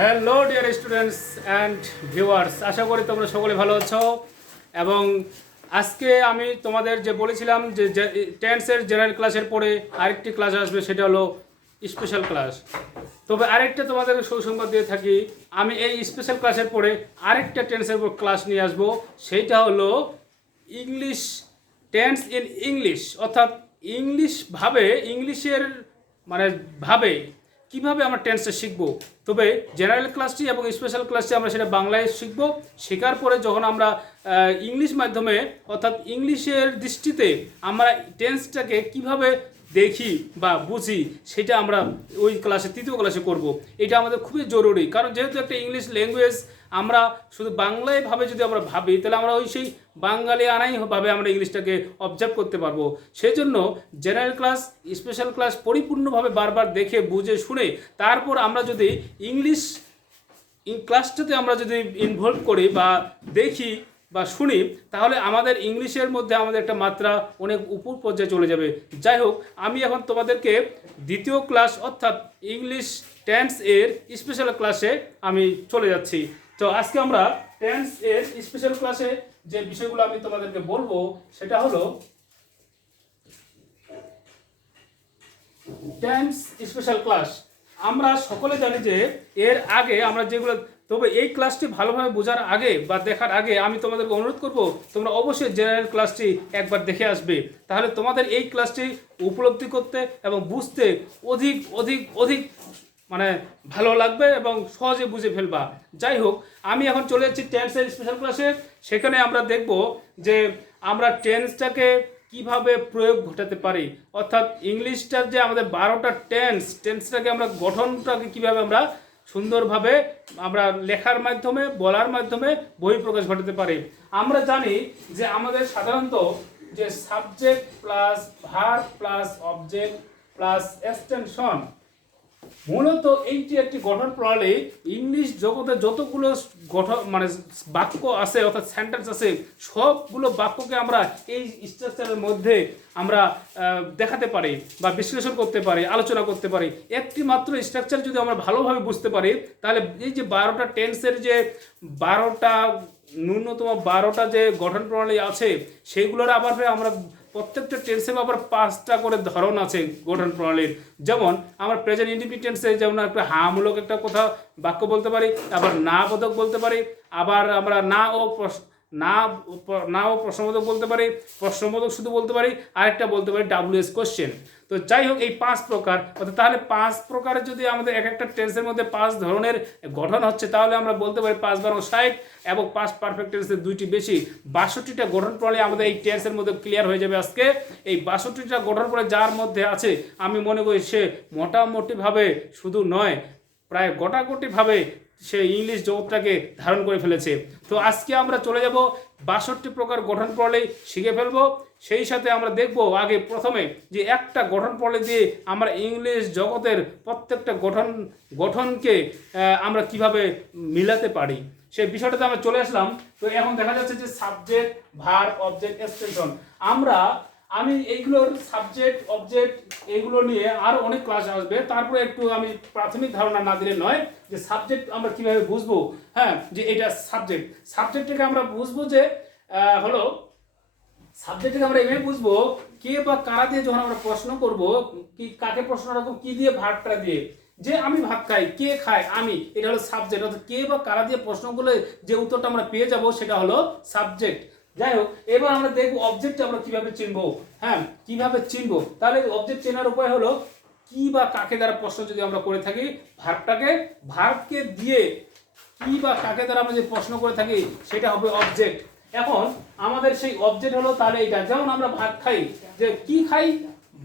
Hello dear students and viewers, আশা করি তোমরা সকলে ভালো আছো। এবং আজকে আমি তোমাদের যে বলেছিলাম যে টেন্সের জেনারেল ক্লাসের পরে আরেকটি ক্লাস আসবে, সেটা হলো স্পেশাল ক্লাস। তবে আরেকটা তোমাদের সুসংবাদ দিয়ে থাকি, আমি এই স্পেশাল ক্লাসের পরে আরেকটা টেন্সের উপর ক্লাস নিয়ে আসবো, সেইটা হলো ইংলিশ টেন্স ইন ইংলিশ, অর্থাৎ ইংলিশের মানে ভাবে কিভাবে আমরা টেন্সটা শিখব। তবে জেনারেল ক্লাসটি এবং স্পেশাল ক্লাসটি আমরা সেটা বাংলায় শিখব। শেখার পরে যখন আমরা ইংলিশ মাধ্যমে অর্থাৎ ইংলিশের দৃষ্টিতে আমরা টেন্সটাকে কিভাবে দেখি বা বুঝি, সেটা আমরা ওই ক্লাসে তৃতীয় ক্লাসে করব। এটা আমাদের খুবই জরুরি, কারণ যেহেতু একটা ইংলিশ ল্যাঙ্গুয়েজ, আমরা শুধু বাংলায় ভাবে যদি আমরা ভাবি, তাহলে আমরা ওই সেই বাঙালি আনাই ভাবে আমরা ইংলিশটাকে অবজার্ভ করতে পারবো। সেই জন্য জেনারেল ক্লাস স্পেশাল ক্লাস পরিপূর্ণভাবে বারবার দেখে বুঝে শুনে তারপর আমরা যদি ইংলিশ ক্লাসটাতে আমরা যদি ইনভলভ করি বা দেখি বা শুনি, তাহলে আমাদের ইংলিশের মধ্যে আমাদের একটা মাত্রা অনেক উপর পর্যায়ে চলে যাবে। যাই হোক, আমি এখন তোমাদেরকে দ্বিতীয় ক্লাস অর্থাৎ ইংলিশ টেন্স এর স্পেশাল ক্লাসে আমি চলে যাচ্ছি। তো আজকে আমরা টেন্স এর স্পেশাল ক্লাসে যে বিষয়গুলো আমি তোমাদেরকে বলবো, সেটা হলো টেন্স স্পেশাল ক্লাস। আমরা সকলে জানি যে এর আগে আমরা যেগুলো, তবে এই ক্লাসটি ভালোভাবে বোঝার আগে বা দেখার আগে আমি তোমাদেরকে অনুরোধ করব, তোমরা অবশ্যই জেনারেল ক্লাসটি একবার দেখে আসবে। তাহলে তোমাদের এই ক্লাসটি উপলব্ধি করতে এবং বুঝতে অধিক অধিক অধিক মানে ভালো লাগবে এবং সহজে বুঝে ফেলবা। যাই হোক, আমি এখন চলে যাচ্ছি টেন্সের স্পেশাল ক্লাসে। সেখানে আমরা দেখব যে আমরা টেন্সটাকে কিভাবে প্রয়োগ ঘটাতে পারি, অর্থাৎ ইংলিশটার যে আমাদের 12টা টেন্সটাকে আমরা গঠনটাকে কিভাবে আমরা সুন্দরভাবে আমরা লেখার মাধ্যমে বলার মাধ্যমে বহিঃপ্রকাশ ঘটাতে পারি। আমরা জানি যে আমাদের সাধারণত যে subject plus verb plus object plus extension, মূলত এইটি একটি গঠন প্রণালী। ইংলিশ জগতে যতগুলো গঠন মানে বাক্য আছে অর্থাৎ সেন্টেন্স আছে, সবগুলো বাক্যকে আমরা এই স্ট্রাকচারের মধ্যে আমরা দেখাতে পারি বা বিশ্লেষণ করতে পারি, আলোচনা করতে পারি। একটি মাত্র স্ট্রাকচার যদি আমরা ভালোভাবে বুঝতে পারি, তাহলে এই যে 12টা টেন্সের যে 12টা ন্যূনতম 12টা যে গঠন প্রণালী আছে, সেইগুলোর আবার আমরা প্রত্যেকটা টেন্সের আবার 5টা করে ধরন আছে গঠন প্রণালীর। যেমন আমরা প্রেজেন্ট ইন্ডিফিনিট টেন্সে যেমন একটা হামূলক একটা কথা বাক্য বলতে পারি, আবার না বোধক বলতে পারি, আবার আমরা না ও প্রশ্নবোধক বলতে পারি, প্রশ্নবোধক শুধু বলতে পারি, আরেকটা বলতে পারি WS কোশ্চেন। তো যাই হোক, এই 5 প্রকার, অর্থাৎ তাহলে 5 প্রকারের যদি আমাদের এক একটা টেন্সের মধ্যে 5 ধরনের গঠন হচ্ছে, তাহলে আমরা বলতে পারি 5 × 60 এবং 5 পারফেক্ট টেন্সের 2টি বেশি, 62টা গঠন প্রণালী আমাদের এই টেন্সের মধ্যে ক্লিয়ার হয়ে যাবে আজকে। এই 62টা গঠন প্রণালী যার মধ্যে আছে, আমি মনে করি সে মোটামুটিভাবে শুধু নয়, প্রায় গোটাগুটিভাবে সে ইংলিশ জগৎটাকে ধারণ করে ফেলেছে। তো আজকে আমরা চলে যাব 62 প্রকার গঠন প্রণালী শিখে ফেলবো। সেই সাথে আমরা দেখব আগে প্রথমে যে একটা গঠন প্রণালী দিয়ে আমরা ইংলিশ জগতের প্রত্যেকটা গঠনকে আমরা কিভাবে মিলাতে পারি, সেই বিষয়টাতে আমরা চলে আসলাম। তো এখন দেখা যাচ্ছে যে সাবজেক্ট ভার্ব অবজেক্ট এক্সটেনশন, আমি এইগুলোর সাবজেক্ট অবজেক্ট এগুলো নিয়ে আরও অনেক ক্লাস আসবে। তারপরে একটু আমি প্রাথমিক ধারণা না দিলে নয় যে সাবজেক্ট আমরা কিভাবে বুঝবো। হ্যাঁ, যে এটা সাবজেক্টটাকে আমরা বুঝবো যে হলো সাবজেক্টটাকে আমরা এভাবে বুঝবো, কে বা কারা দিয়ে যখন আমরা প্রশ্ন করব, কি কাকে প্রশ্ন রাখবো, কি দিয়ে ভাতটা দিয়ে, যে আমি ভাত খাই, কে খায়, আমি, এটা হলো সাবজেক্ট। অর্থাৎ কে বা কারা দিয়ে প্রশ্ন করলে যে উত্তরটা আমরা পেয়ে যাব, সেটা হলো সাবজেক্ট। যাই হোক, এবার আমরা দেখবো অবজেক্ট আমরা কিভাবে চিনবো। হ্যাঁ, কিভাবে চিনবো, তাহলে অবজেক্ট চেনার উপায় হলো কি বা কাকে দ্বারা প্রশ্ন যদি আমরা করে থাকি, ভার্বকে দিয়ে কি বা কাকে দ্বারা আমরা যে প্রশ্ন করে থাকি, সেটা হবে অবজেক্ট। এখন আমাদের সেই অবজেক্ট হলো তাহলে এইটা, যেমন আমরা ভাত খাই, যে কি খাই,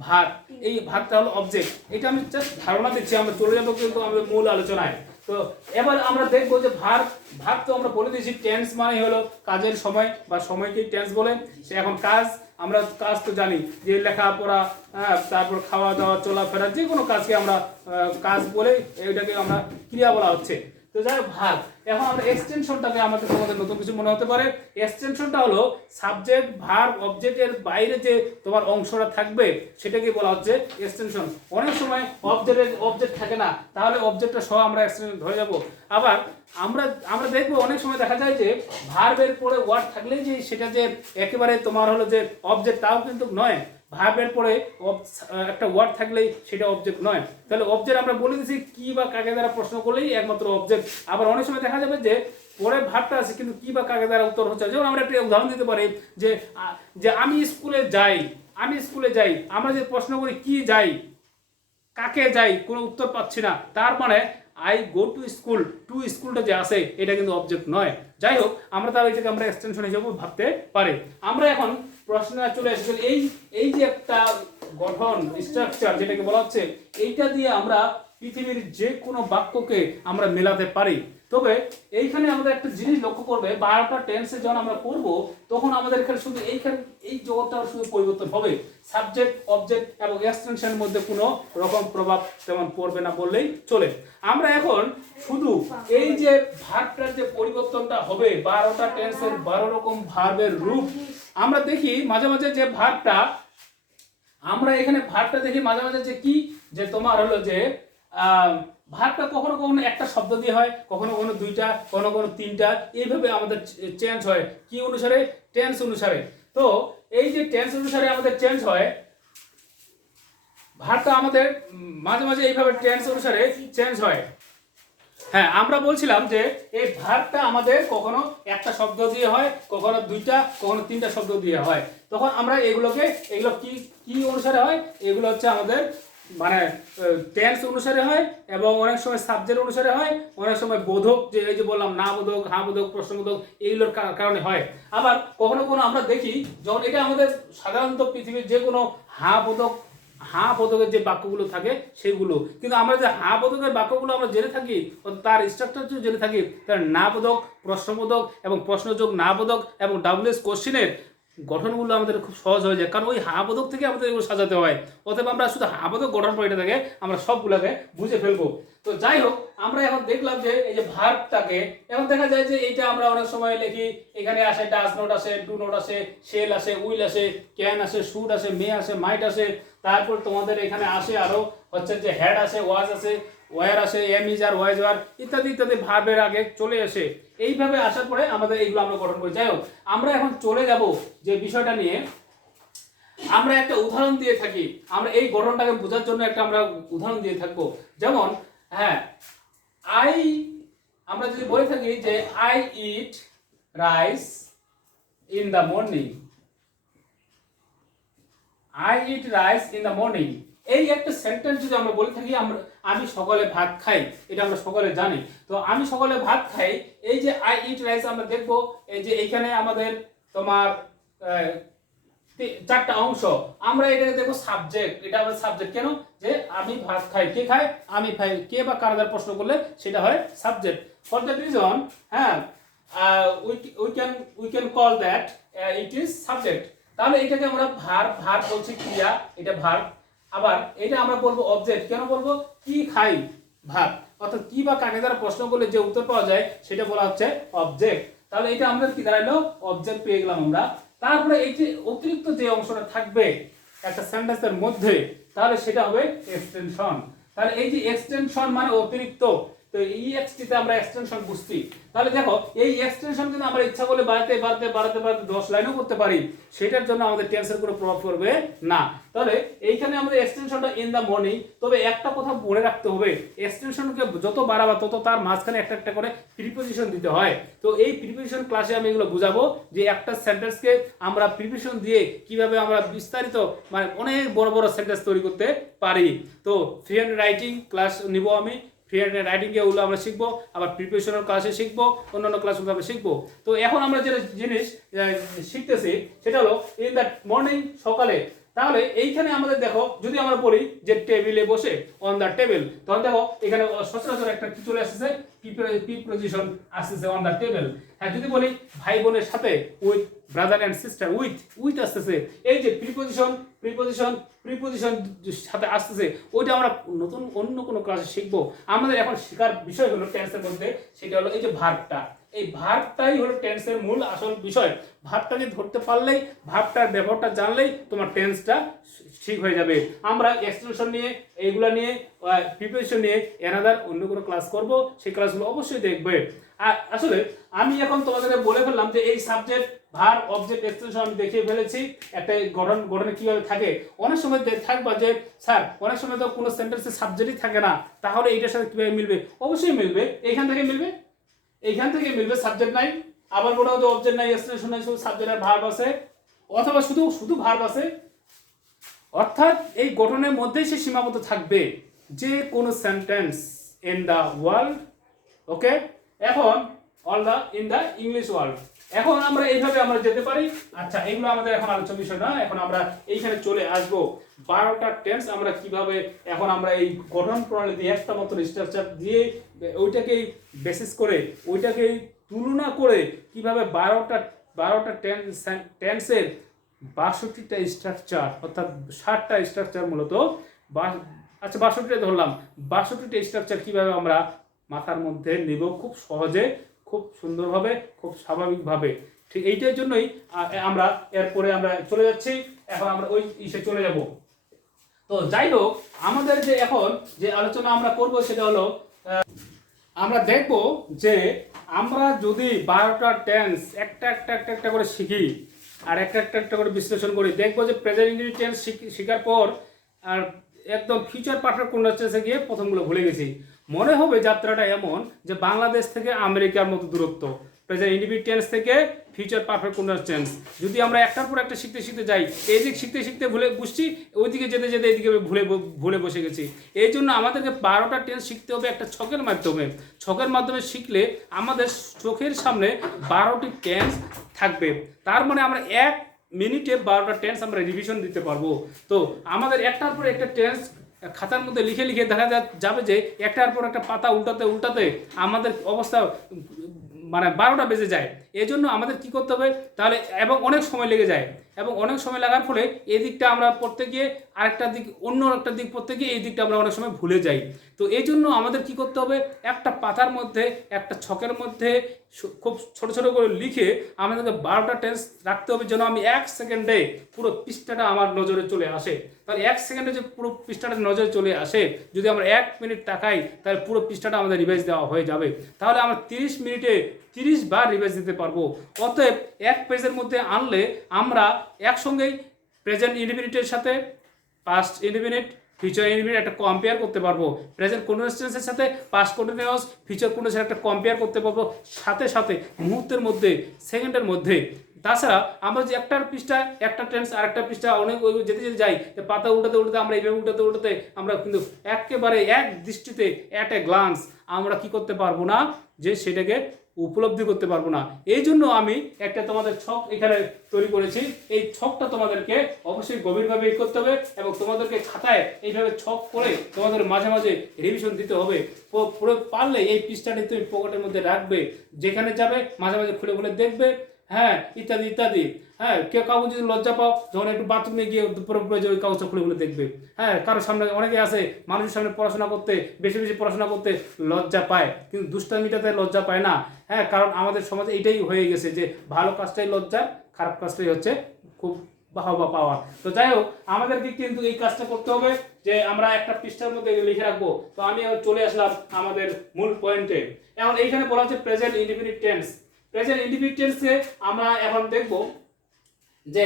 ভাত, এই ভাতটা হলো অবজেক্ট। এটা আমি জাস্ট ধারণা দিচ্ছি, আমরা চলে যাবো কিন্তু আমাদের মূল আলোচনায়। তো এবার আমরা দেখবো যে ভার্ব তো আমরা বলে দিয়েছি, টেন্স মানে হলো কাজের সময় বা সময়কে টেন্স বলে। সে এখন আমরা কাজ তো জানি যে লেখাপড়া, তারপর খাওয়া দাওয়া চলাফেরা, যে কোনো কাজকে আমরা কাজ বলে, এটাকে আমরা ক্রিয়া বলা হচ্ছে। তো যাই হোক ভার্ব। এখন আমরা এক্সটেনশনটাকে আমাদের তোমাদের নতুন কিছু মনে হতে পারে। এক্সটেনশনটা হলো সাবজেক্ট ভার্ব অবজেক্টের বাইরে যে তোমার অংশটা থাকবে সেটাকে বলা হচ্ছে এক্সটেনশন। অনেক সময় অবজেক্ট থাকে না, তাহলে অবজেক্টটা সহ আমরা এক্সটেনশন ধরে যাব। আবার আমরা দেখবো অনেক সময় দেখা যায় যে ভার্বের পরে ওয়ার্ড থাকলেই যে সেটা যে একেবারে তোমার হলো যে অবজেক্ট, তাও কিন্তু নয়। ভার্বের পরে একটা ওয়ার্ড থাকলেই সেটা অবজেক্ট নয়। তাহলে অবজেক্ট আমরা বলে দিচ্ছি কি বা কাকে দ্বারা প্রশ্ন করলেই একমাত্র অবজেক্ট। আবার অনেক সময় দেখা যাবে যে পরে ভার্বটা আছে কিন্তু কি বা কাকে দ্বারা উত্তর হচ্ছে। যেমন আমরা একটা উদাহরণ দিতে পারি যে আমি স্কুলে যাই, আমি স্কুলে যাই। আমরা যে প্রশ্ন করি কি যাই, কাকে যাই, কোনো উত্তর পাচ্ছি না, তার মানে I go to school, to স্কুলটা যে আছে এটা কিন্তু অবজেক্ট নয়। যাই হোক, আমরা তাহলে এটাকে আমরা এক্সটেনশন হিসেবে ভাবতে পারি। আমরা এখন প্রশ্নে চলে এসেছি এই যে একটা গঠন স্ট্রাকচার যেটাকে বলা হচ্ছে, এইটা দিয়ে আমরা পৃথিবীর যে কোনো বাক্যকে আমরা মেলাতে পারি। তবে এইখানে আমাদের একটা জিনিস লক্ষ্য করবে, 12টা টেন্সে যখন আমরা করব তখন আমাদের এখানে শুধু এই জগৎটা শুধু পরিবর্তন হবে। সাবজেক্ট অবজেক্ট এবং এক্সটেনশনের মধ্যে কোনো রকম প্রভাব তেমন পড়বে না বললেই চলে। আমরা এখন শুধু এই যে ভার্বটার যে পরিবর্তনটা হবে, 12টা টেন্সের 12 রকম ভার্বের রূপ আমরা দেখি মাঝে মাঝে যে ভার্বটা, আমরা এখানে ভার্বটা দেখি মাঝে মাঝে যে কি, যে তোমার হলো যে ভার্বটা কখনো কখনো একটা শব্দ দিয়ে হয়, কখনো কখনো দুইটা, কখনো কখনো তিনটা, এইভাবে আমাদের চেঞ্জ হয় কি অনুসারে, টেন্স অনুসারে। তো এই যে টেন্স অনুসারে আমাদের চেঞ্জ হয়, ভার্বটা আমাদের মাঝে মাঝে এইভাবে টেন্স অনুসারে চেঞ্জ হয়। হ্যাঁ, আমরা বলছিলাম যে এই ভার্বটা আমাদের কখনো একটা শব্দ দিয়ে হয়, কখনো দুইটা, কখনো তিনটা শব্দ দিয়ে হয়। তখন আমরা এগুলো কি অনুসারে হয়, এগুলো হচ্ছে আমাদের মানে টেন্স অনুসারে হয়, এবং অনেক সময় সাবজেক্ট অনুসারে হয়, অনেক সময় বোধক, যে এই যে বললাম না বোধক, হ্যাঁ বোধক, প্রশ্নবোধক, এইগুলোর কারণে হয়। আবার কখনো কখনো আমরা দেখি যখন এটা আমাদের সাধারণত পৃথিবীর যে কোনো হ্যাঁ বোধকের যে বাক্যগুলো থাকে সেগুলো, কিন্তু আমরা যে হ্যাঁ বোধকের বাক্যগুলো আমরা জেনে থাকি, তার স্ট্রাকচার যদি জেনে থাকি, তার না বোধক, প্রশ্নবোধক এবং প্রশ্নযোগ না বোধক এবং ডাব্লিউএস কোশ্চেনের গঠনগুলো আমাদের খুব সহজ হয়ে যায়, কারণ ওই হ্যাঁ বোধক থেকে আমাদের এগুলো সাজাতে হয়। অতএব আমরা শুধু হ্যাঁ বোধক গঠন পড়ে থেকে আমরা সবগুলোকে বুঝে ফেলবো। তো যাই হোক, আমরা এখন দেখলাম যে এই যে ভার্বটাকে, এখন দেখা যায় যে এইটা আমরা অনেক সময় লিখি, এখানে আসে ডাজ নট আসে, ডু নট আসে, শেল আসে, উইল আসে, ক্যান আসে, শুড আসে, মে আসে, মাইট আসে, তারপর তোমাদের এখানে আসে আরো হচ্ছে যে হ্যাড আসে, ওয়াজ আসে, ওয়ার আসে, এম ইজ আর, ওয়াইজ আর, ইত্যাদি ইত্যাদি ভার্বের আগে চলে আসে। এইভাবে আসার পরে আমাদের এইগুলো আমরা গঠন করি। যাই হোক, আমরা এখন চলে যাব যে বিষয়টা নিয়ে আমরা একটা উদাহরণ দিয়ে থাকি। আমরা এই গঠনটাকে বোঝার জন্য একটা আমরা উদাহরণ দিয়ে থাকবো। যেমন হ্যাঁ, আমরা যদি বলে থাকি যে I eat rice in the morning, I eat rice in the morning, এই একটা সেন্টেন্স যদি আমরা বলে থাকি আমি সকালে ভাত খাই, এটা আমরা সকলে জানি। তো আমি সকালে ভাত খাই, এই যে আই ইট রাইস, আমরা দেখবো এই যে এইখানে আমাদের তোমার চারটা অংশ। আমরা এটাকে দেখবো সাবজেক্ট, এটা আমাদের সাবজেক্ট। কেন? যে আমি ভাত খাই, কে খায়? আমি খাই। কে বা কার দ্বারা প্রশ্ন করলে সেটা হয় সাবজেক্ট। ফর দ্যাট রিজন হ্যাঁ, we can call that it is subject. তাহলে এটাকে আমরা ভার্ব বলছি, ক্রিয়া, এটা ভার্ব। আবার এটা আমরা বলবো অবজেক্ট। কেন বলবো? কি খাই, ভার্ব। অর্থাৎ কি বা কাকে দ্বারা প্রশ্ন করলে যে উত্তর পাওয়া যায় সেটা বলা হচ্ছে অবজেক্ট। তাহলে এটা আমাদের কি দাঁড়াইলো? অবজেক্ট পেয়ে গেলাম আমরা। তারপরে এই যে অতিরিক্ত যে অংশটা থাকবে একটা সেন্টেন্সের মধ্যে, তাহলে সেটা হবে এক্সটেনশন। তাহলে এই যে এক্সটেনশন মানে অতিরিক্ত, তো ইএক্সটি তে আমরা এক্সটেনশন বুঝছি। তাহলে দেখো, এই এক্সটেনশন কিন্তু আমরা ইচ্ছা করলে বাড়াতে 10 লাইনও করতে পারি, সেটার জন্য আমাদের টেন্সের কোনো প্রভাব পড়বে না। তাহলে এইখানে আমাদের এক্সটেনশনটা ইন দা মর্নিং। তবে একটা কথা মনে রাখতে হবে, এক্সটেনশনকে যত বাড়াবা তত তার মাঝখানে একটা একটা করে প্রিপোজিশন দিতে হয়। তো এই প্রিপোজিশন ক্লাসে আমি এগুলো বুঝাবো যে একটা সেন্টেন্সকে আমরা প্রিপোজিশন দিয়ে কিভাবে আমরা বিস্তারিত মানে অনেক বড় বড় সেন্টেন্স তৈরি করতে পারি। তো ফ্রি হ্যান্ড রাইটিং ক্লাস নিব আমি, ফ্রি হ্যান্ড রাইটিং ওগুলো আমরা শিখবো, আবার প্রিপারেশনের ক্লাসে শিখবো, অন্যান্য ক্লাসগুলো আমরা শিখবো। তো এখন আমরা যেটা জিনিস শিখতেছি সেটা হলো ইন দ্য মর্নিং, সকালে। তাহলে এইখানে আমাদের দেখো, যদি আমরা বলি যে টেবিলে বসে, অন দ্য টেবিল, তখন দেখো এখানে সচরাচর একটা কি চলে আসছে, প্রিপোজিশন আসছে অন দ্য টেবিল। হ্যাঁ, যদি বলি ভাই বোনের সাথে, with brother and sister, with আসতেছে। এই যে প্রিপোজিশন প্রিপোজিশন প্রিপোজিশন সাথে আসতেছে, ওইটা আমরা নতুন অন্য কোনো ক্লাসে শিখবো। আমাদের এখন শেখার বিষয় হলো টেন্সের মধ্যে, সেটা হলো এই যে ভার্বটা। এই ভার্বটাই হলো টেন্সের মূল আসল বিষয়। ভার্বটাকে ধরতে পারলেই, ভার্বটার ব্যবহারটা জানলেই তোমার টেন্সটা ঠিক হয়ে যাবে। আমরা এক্সটেনশন নিয়ে, এইগুলা নিয়ে, প্রিপোজিশন নিয়ে এনাদার অন্য কোনো ক্লাস করব, সেই ক্লাসগুলো অবশ্যই দেখবে। আর আসলে আমি এখন তোমাদেরকে বলে ফেললাম যে এই সাবজেক্ট, ভার্ব, অবজেক্ট, এক্সটেনশন আমি দেখিয়ে ফেলেছি একটা গঠনে কিভাবে থাকে। অনেক সময় থাকবা যে স্যার অনেক সময় তো কোনো সেন্টেন্সে সাবজেক্টই থাকে না, তাহলে এইটার সাথে কিভাবে মিলবে? অবশ্যই মিলবে, এইখান থেকে মিলবে, এইখান থেকে মিলবে। সাবজেক্ট নাই, আবার বলা হচ্ছে অবজেক্ট নাই, এক্সটেনশন নাই, শুধু সাবজেক্ট আর ভার্ব আছে, অথবা শুধু শুধু ভার্ব আছে। অর্থাৎ এই গঠনের মধ্যেই সে সীমাবদ্ধ থাকবে যে কোনো সেন্টেন্স ইন দ্য ওয়ার্ল্ড, ওকে, এখন all the in the English world. এখন আমরা এইভাবে আমরা যেতে পারি। আচ্ছা, এগুলো আমাদের এখন আলোচ্য বিষয় না, এখন আমরা এইখানে চলে আসব 12টা টেন্স আমরা কিভাবে, এখন আমরা এই গঠন প্রণালী দিয়ে একটা মতো স্ট্রাকচার দিয়ে ওইটাকেই বেসিস করে, ওইটাকেই তুলনা করে কিভাবে 12টা টেন্সের 62টা স্ট্রাকচার, অর্থাৎ 60টা স্ট্রাকচার মূলত, আচ্ছা 62টা ধরলাম, 62টা স্ট্রাকচার কিভাবে আমরা মাথার মধ্যে নিব খুব সহজে, খুব সুন্দরভাবে, খুব স্বাভাবিকভাবে। ঠিক এইটার জন্যই আমরা এরপরে আমরা চলে যাচ্ছি, এখন আমরা ওই ইসে চলে যাব। তো যাই হোক, আমাদের যে এখন যে আলোচনা আমরা করব সেটা হলো, আমরা দেখব যে আমরা যদি 12টা টেন্স একটা একটা একটা একটা করে শিখি আর একটা একটা একটা করে বিশ্লেষণ করি, দেখবো যে প্রেজেন্ট ইনডিফিনিট টেন্স শেখার পর আর একদম ফিউচার পারফেক্ট কন্টিনিউয়াসে গিয়ে প্রথমগুলো ভুলে গেছি। মনে হবে যাত্রাটা এমন যে বাংলাদেশ থেকে আমেরিকার মতো দূরত্ব, প্রেজেন্ট ইনডিফিনিট টেন্স থেকে ফিউচার পারফেক্ট কন্টিনিউয়াস টেন্স। যদি আমরা একটার পর একটা শিখতে শিখতে যাই, এই দিক শিখতে শিখতে ভুলে বুঝছি, ওইদিকে যেতে যেতে এইদিকে ভুলে বসে গেছি। এই জন্য আমাদেরকে 12টা টেন্স শিখতে হবে একটা ছকের মাধ্যমে। ছকের মাধ্যমে শিখলে আমাদের চোখের সামনে 12টি টেন্স থাকবে, তার মানে আমরা 1 মিনিটে 12টা টেন্স আমরা রিভিশন দিতে পারবো। তো আমাদের একটার পর একটা টেন্স খাতার মধ্যে লিখে লিখে দেখা যাবে যে একটার পর একটা পাতা উল্টাতে উল্টাতে আমাদের অবস্থা মানে 12টা বেজে যায়। এই জন্য আমাদের কি করতে হবে তাহলে, এবং অনেক সময় লেগে যায়, এবং অনেক সময় লাগার ফলে এই দিকটা আমরা পড়তে গিয়ে আরেকটা দিক, অন্য একটা দিক পড়তে গিয়ে এই দিকটা আমরা অনেক সময় ভুলে যাই। তো এই জন্য আমাদের কি করতে হবে, একটা পাতার মধ্যে, একটা ছকের মধ্যে খুব ছোট ছোট করে লিখে আমাদেরকে 12টা টেন্স রাখতে হবে, যেন আমি 1 সেকেন্ডে পুরো পৃষ্ঠাটা আমার নজরে চলে আসে। তাহলে 1 সেকেন্ডে যে পুরো পৃষ্ঠাটা নজরে চলে আসে, যদি আমরা 1 মিনিট তাকাই তাহলে পুরো পৃষ্ঠাটা আমাদের রিভাইজ দেওয়া হয়ে যাবে। তাহলে আমরা 30 মিনিটে 30 বার রিভাইজ দিতে পারবো। অতএব 1 পেজের মধ্যে আনলে আমরা একসঙ্গেই প্রেজেন্ট ইনডিফিনিটের সাথে পাস্ট ইনডিফিনিট, ফিউচার ইনডিফিনিট একটা কম্পেয়ার করতে পারবো, প্রেজেন্ট কন্টিনিউয়াস টেন্সের সাথে পাস্ট কন্টিনিউয়াস, ফিউচার কন্টিনিউয়াস একটা কম্পেয়ার করতে পারবো সাথে সাথে, মুহূর্তের মধ্যে, সেকেন্ডের মধ্যে। তাছাড়া আমরা যে একটার পৃষ্ঠায় একটা টেন্স আর একটা পৃষ্ঠা অনেক যেতে যেতে যাই, পাতা উল্টাতে উল্টাতে আমরা এইভাবে উল্টাতে উল্টাতে আমরা কিন্তু একেবারে এক দৃষ্টিতে অ্যাট এ গ্লান্স আমরা কি করতে পারবো না, যে সেটাকে উপলব্ধি করতে পারবো না। এই জন্য আমি একটা তোমাদের ছক এখানে তৈরি করেছি। এই ছকটা তোমাদেরকে অবশ্যই গভীরভাবে করতে হবে, এবং তোমাদেরকে খাতায় এইভাবে ছক করে তোমাদের মাঝে মাঝে রিভিশন দিতে হবে। পুরো পারলে এই পৃষ্ঠাটি তুমি পকেটের মধ্যে রাখবে, যেখানে যাবে মাঝে মাঝে খুলে খুলে দেখবে, হ্যাঁ, ইত্যাদি ইত্যাদি। হ্যাঁ, কেউ কাগজ যদি লজ্জা পাও, যখন একটু বাথরুমে গিয়ে প্রয়োজন ওই কাগজটা খুলে খুলে দেখবে। হ্যাঁ, কারোর সামনে অনেকে আছে মানুষের সামনে পড়াশোনা করতে, বেশি বেশি পড়াশোনা করতে লজ্জা পায়, কিন্তু দুষ্টামিটাতে লজ্জা পায় না। হ্যাঁ, কারণ আমাদের সমাজে এইটাই হয়ে গেছে যে ভালো কাজটাই লজ্জা, খারাপ কাজটাই হচ্ছে খুব বাহবা পাওয়া। তো যাই হোক, আমাদেরকে কিন্তু এই কাজটা করতে হবে যে আমরা একটা পৃষ্ঠার মধ্যে লিখে রাখবো। তো আমি চলে আসলাম আমাদের মূল পয়েন্টে। এখন এইখানে বলা হচ্ছে present indefinite tense. Present indefinite টেন্সে আমরা এখন দেখব যে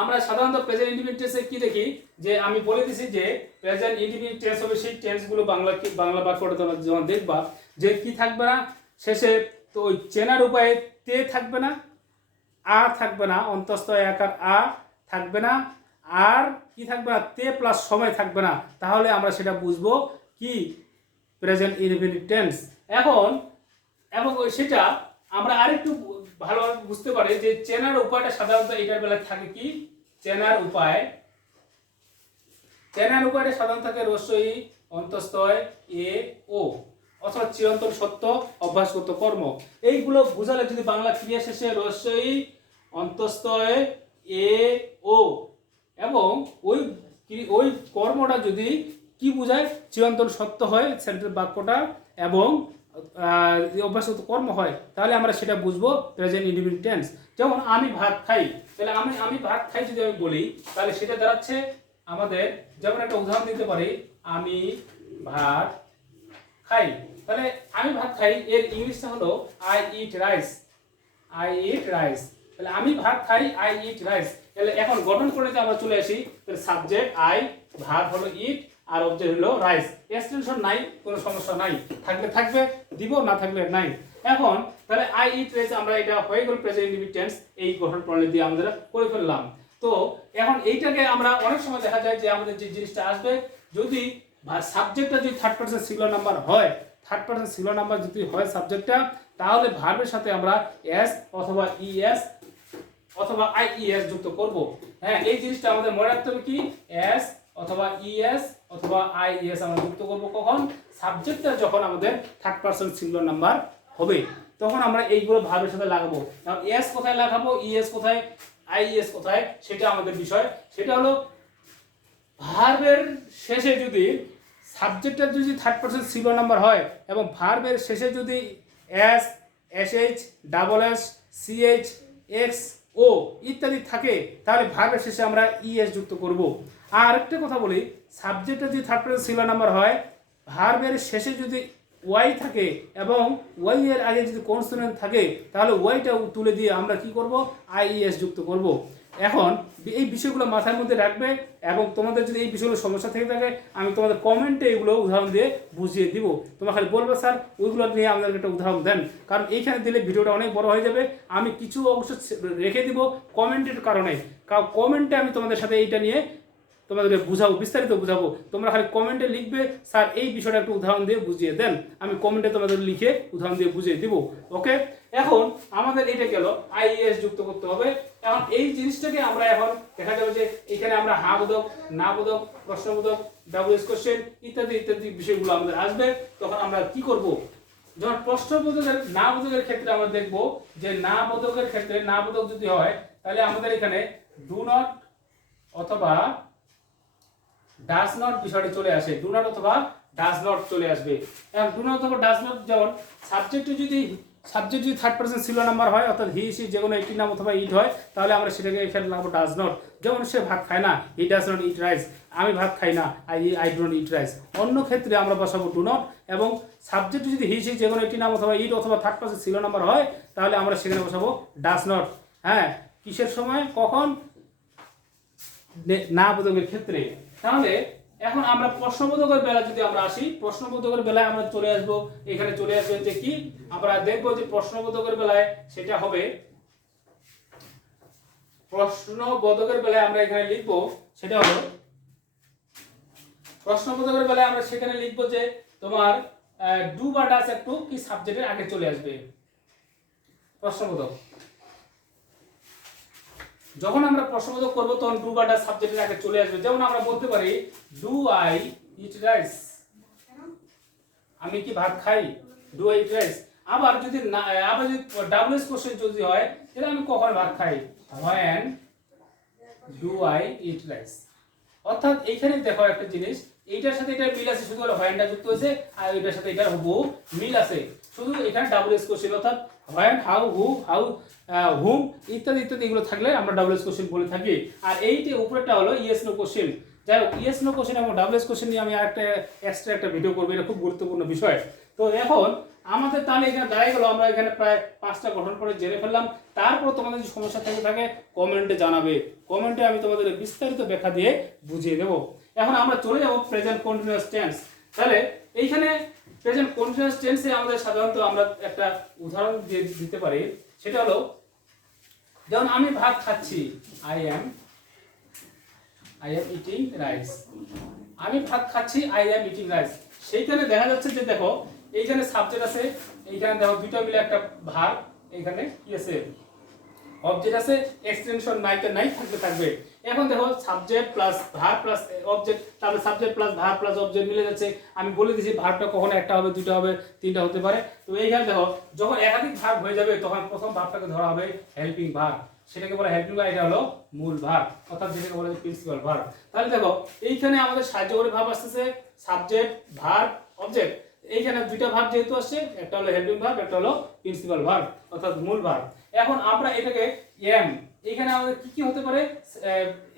আমরা সাধারণত প্রেজেন্ট ইনডিফিনিট টেন্সে কি দেখি, যে আমি বলে দিছি যে প্রেজেন্ট ইনডিফিনিট টেন্স হবে সেই টেন্সগুলো বাংলা বাক্যটা তোমরা যখন দেখবা যে কি থাকবে না শেষে, তো ওই চেনার উপায়ে তে থাকবে না, আ থাকবে না, অন্তস্থ একার আ থাকবে না, আর কি থাকবে না, তে প্লাস সময় থাকবে না। তাহলে আমরা সেটা বুঝবো কি প্রেজেন্ট ইনডিফিনিট টেন্স। এখন এবং সেটা আমরা আরেকটু ভালোভাবে বুঝতে পারি যে চেনার উপায়টা সাধারণত এটার বেলায় থাকে কি, চেনার উপায়টা সাধারণত থাকে রস্যই অন্তস্থয় এ ও, অথবা চিরন্তন সত্য অভ্যাসগত কর্ম। এইগুলো বুঝালে যদি বাংলা ক্রিয়া শেষে রস্যই অন্তস্থয় এ ও এবং ওই ওই কর্মটা যদি কি বোঝায় চিরন্তন সত্য হয় সেন্টেন্স বাক্যটা এবং অভ্যাসগত কর্ম হয়, তাহলে আমরা সেটা বুঝবো প্রেজেন্ট ইনডিফিনিট টেন্স। যেমন আমি ভাত খাই, তাহলে আমি ভাত খাই যদি আমি বলি, তাহলে সেটা দাঁড়াচ্ছে আমাদের, যেমন একটা উদাহরণ দিতে পারি, আমি ভাত খাই। তাহলে আমি ভাত খাই এর ইংলিশটা হলো I eat rice. I eat rice. তাহলে আমি ভাত খাই, আই ইট রাইস। তাহলে এখন গঠন করে আমরা চলে আসি, তাহলে সাবজেক্ট আই, ভার্ব হলো ইট, আর অবজেক্ট হলো রাইস। এক্সটেনশন নাই, কোনো সমস্যা নাই, থাকলে থাকবে দিব, না থাকলে নাই। এখন তাহলে আই ইট রাইস আমরা এটা হয়ে গেল প্রেজেন্ট ইনডিফিনিট টেন্স, এই গঠন প্রণালী দিয়ে আমরা করে ফেললাম। তো এখন এইটাকে আমরা অনেক সময় দেখা যায় যে আমাদের যে জিনিসটা আসবে, যদি সাবজেক্টটা যদি থার্ড পারসন সিঙ্গুলার নাম্বার হয়, থার্ড পারসন সিঙ্গুলার নাম্বার যদি হয় সাবজেক্টটা, তাহলে ভার্বের সাথে আমরা এস অথবা ইএস অথবা আইইএস যুক্ত করব। হ্যাঁ, এই জিনিসটা আমাদের মনে রাখতে হবে কি, এস অথবা ইএস অথবা আইইএস আমরা যুক্ত করব কখন, সাবজেক্টটা যখন আমাদের থার্ড পারসন সিঙ্গুলার নাম্বার হবে, তখন আমরা এইগুলো ভার্বের সাথে লাগাবো। কারণ এস কোথায় লাগাবো, ইএস কোথায়, আইইএস কোথায়, সেটা আমাদের বিষয়। সেটা হলো ভার্বের শেষে যদি সাবজেক্টটা যদি থার্ড পারসন সিঙ্গুলার নাম্বার হয় এবং ভার্বের শেষে যদি S, S H, double S, C H, X, O ইত্যাদি থাকে, তাহলে ভার্বের শেষে আমরা ইএস যুক্ত করব। আর একটা কথা বলি, সাবজেক্টটা যদি থার্ড পারসন সিঙ্গুলার নাম্বার হয়, ভার্বের শেষে যদি ওয়াই থাকে এবং ওয়াই এর আগে যদি কনসোনেন্ট থাকে, তাহলে ওয়াইটা তুলে দিয়ে আমরা কি করব, আইইএস যুক্ত করব। এখন এই বিষয়গুলো মাথার মধ্যে রাখবে, এবং তোমাদের যদি এই বিষয়গুলো সমস্যা থেকে থাকে, আমি তোমাদের কমেন্টে এগুলো উদাহরণ দিয়ে বুঝিয়ে দিব। তোমরা খালি বলবে স্যার ওইগুলো নিয়ে আমাদেরকে একটা উদাহরণ দেন, কারণ এইখানে দিলে ভিডিওটা অনেক বড় হয়ে যাবে। আমি কিছু অবশ্য রেখে দিব কমেন্টের কারণে, কারণ কমেন্টে আমি তোমাদের সাথে এইটা নিয়ে তোমাদেরকে বুঝাবো, বিস্তারিত বুঝাবো। তোমরা খালি কমেন্টে লিখবে স্যার এই বিষয়টা একটু উদাহরণ দিয়ে বুঝিয়ে দেন, আমি কমেন্টে তোমাদের লিখে উদাহরণ দিয়ে বুঝিয়ে দিব। ওকে, এখন আমাদের এটা গেল আইএস যুক্ত করতে হবে। এখন এই জিনিসটাকে আমরা এখন দেখা যাবে যে এখানে আমরা হা বোধক, না বোধক, প্রশ্নবোধক, ডাব্লিউএস কোশ্চেন ইত্যাদি ইত্যাদি বিষয়গুলো আমাদের আসবে। তখন আমরা কি করব, যখন প্রশ্নবোধকের না বোধকের ক্ষেত্রে আমরা দেখব যে না বোধকের ক্ষেত্রে না বোধক যদি হয়, তাহলে আমাদের এখানে ডু নট অথবা ডাজ নট বিষয়টি চলে আসে, ডু নট অথবা ডাজ নট চলে আসবে। এবং ডু নট অথবা ডাজ নট যেমন সাবজেক্ট যদি থার্ড পারসন সিঙ্গুলার নাম্বার হয়, অর্থাৎ হি সি যে কোনো একটি নাম অথবা ইট হয়, তাহলে আমরা সেটাকে এখানে লাগাবো ডাজ নট। যেমন সে ভাত খায় না, he does not eat rice. আমি ভাত খাই না, আই ডোন্ট ইট রাইস। অন্য ক্ষেত্রে আমরা বসাবো ডু নট, এবং সাবজেক্ট যদি হি সি যে কোনো একটি নাম অথবা ইট অথবা থার্ড পারসন সিঙ্গুলার নাম্বার হয়, তাহলে আমরা সেখানে বসাবো ডাজ নট। হ্যাঁ, কিসের সময়, কখন, না বোধকের ক্ষেত্রে। তাহলে এখন আমরা প্রশ্নবোধকের বেলা যদি আমরা আসি, প্রশ্নবোধকের বেলায় আমরা চলে আসবো, এখানে চলে আসবে যে কি, আমরা দেখবো যে প্রশ্নবোধকের বেলায় সেটা হবে, প্রশ্নবোধকের বেলায় আমরা এখানে লিখবো, সেটা হলো প্রশ্নবোধকের বেলায় আমরা সেখানে লিখবো যে তোমার ডু বা ডাজ একটু কি সাবজেক্টের আগে চলে আসবে। প্রশ্নবোধক যখন আমরা প্রশ্নবোধক করবো, তখন ডু বা ডাজ সাবজেক্টের আগে চলে আসবে। যেমন আমরা বলতে পারি ডু আই ইট রাইস, আমি কি ভাত খাই, ডু আই ইট রাইস। আবার যদি ডাব্লিউএস কোশ্চেন যদি হয়, তাহলে আমি কখন ভাত খাই, when do I eat rice। অর্থাৎ এইখানে দেখো একটা জিনিস, এইটার সাথে এটা মিল আছে, শুধু হোয়েনটা যুক্ত হয়েছে, আর এটার সাথে এটার হুবহু মিল আছে, শুধু এখানে ডাব্লিউএস কোশ্চেন অর্থাৎ হোয়েন, হাউ, হু, হুম ইত্যাদি ইত্যাদি এগুলো থাকলে আমরা ডাব্লিউএস কোশ্চেন বলে থাকি। আর এইটা উপরেরটা হলো ইয়েস নো কোশ্চেন। যাই হোক, ইয়েস নো কোশ্চেন এবং ডাব্লিউএস কোশ্চেন নিয়ে আমি আরেকটা এক্সট্রা একটা ভিডিও করবো, এটা খুব গুরুত্বপূর্ণ বিষয়। তো এখন আমাদের তাহলে এখানে দাঁড়িয়ে গেল, আমরা এখানে প্রায় 5টা গঠন করে জেনে ফেললাম। তারপর তোমাদের যদি সমস্যা থেকে থাকে কমেন্টে জানাবে, কমেন্টে আমি তোমাদের বিস্তারিত ব্যাখ্যা দিয়ে বুঝিয়ে দেবো। এখন আমরা চলে যাব প্রেজেন্ট কন্টিনিউয়াস টেন্স। তাহলে এইখানে প্রেজেন্ট কন্টিনিউয়াস টেন্সে আমাদের সাধারণত আমরা একটা উদাহরণ দিয়ে দিতে পারি, সেটা হলো যেমন আমি ভাত খাচ্ছি, আই এম ইটিং রাইস। আমি ভাত খাচ্ছি, আই এম ইটিং রাইস। সেইখানে দেখা যাচ্ছে যে দেখো এইখানে সাবজেক্ট আছে, এইখানে দেখো দুইটা মিলে একটা ভার্ব, এইখানে কি আছে, অবজেক্ট আছে, এক্সটেনশন নাই থাকবে। এখন দেখো subject plus verb plus object, তাহলে subject plus verb plus object মিলে যাচ্ছে। আমি বলে দিয়েছি ভার্বটা কখনো একটা হবে, দুটো হবে, তিনটা হতে পারে। তো এইখানে দেখো যখন একাধিক ভার্ব হয়ে যাবে, তখন প্রথম ভার্বটাকে ধরা হবে হেল্পিং ভার্ব। সেটাকে বলে হেল্পিং ভার্ব, এটা হলো মূল ভার্ব, অর্থাৎ যেটাকে বলে প্রিন্সিপাল ভার্ব। তাহলে দেখো এইখানে আমাদের সাহায্যকারী ভার্ব আসতেছে সাবজেক্ট, ভার্ব, অবজেক্ট। এইখানে দুইটা ভার্ব যেহেতু আসছে, একটা হলো হেল্পিং ভার্ব, একটা হলো প্রিন্সিপাল ভার্ব অর্থাৎ মূল ভার্ব। এখন আমরা এটাকে এম, এখানে আমাদের কি কি হতে পারে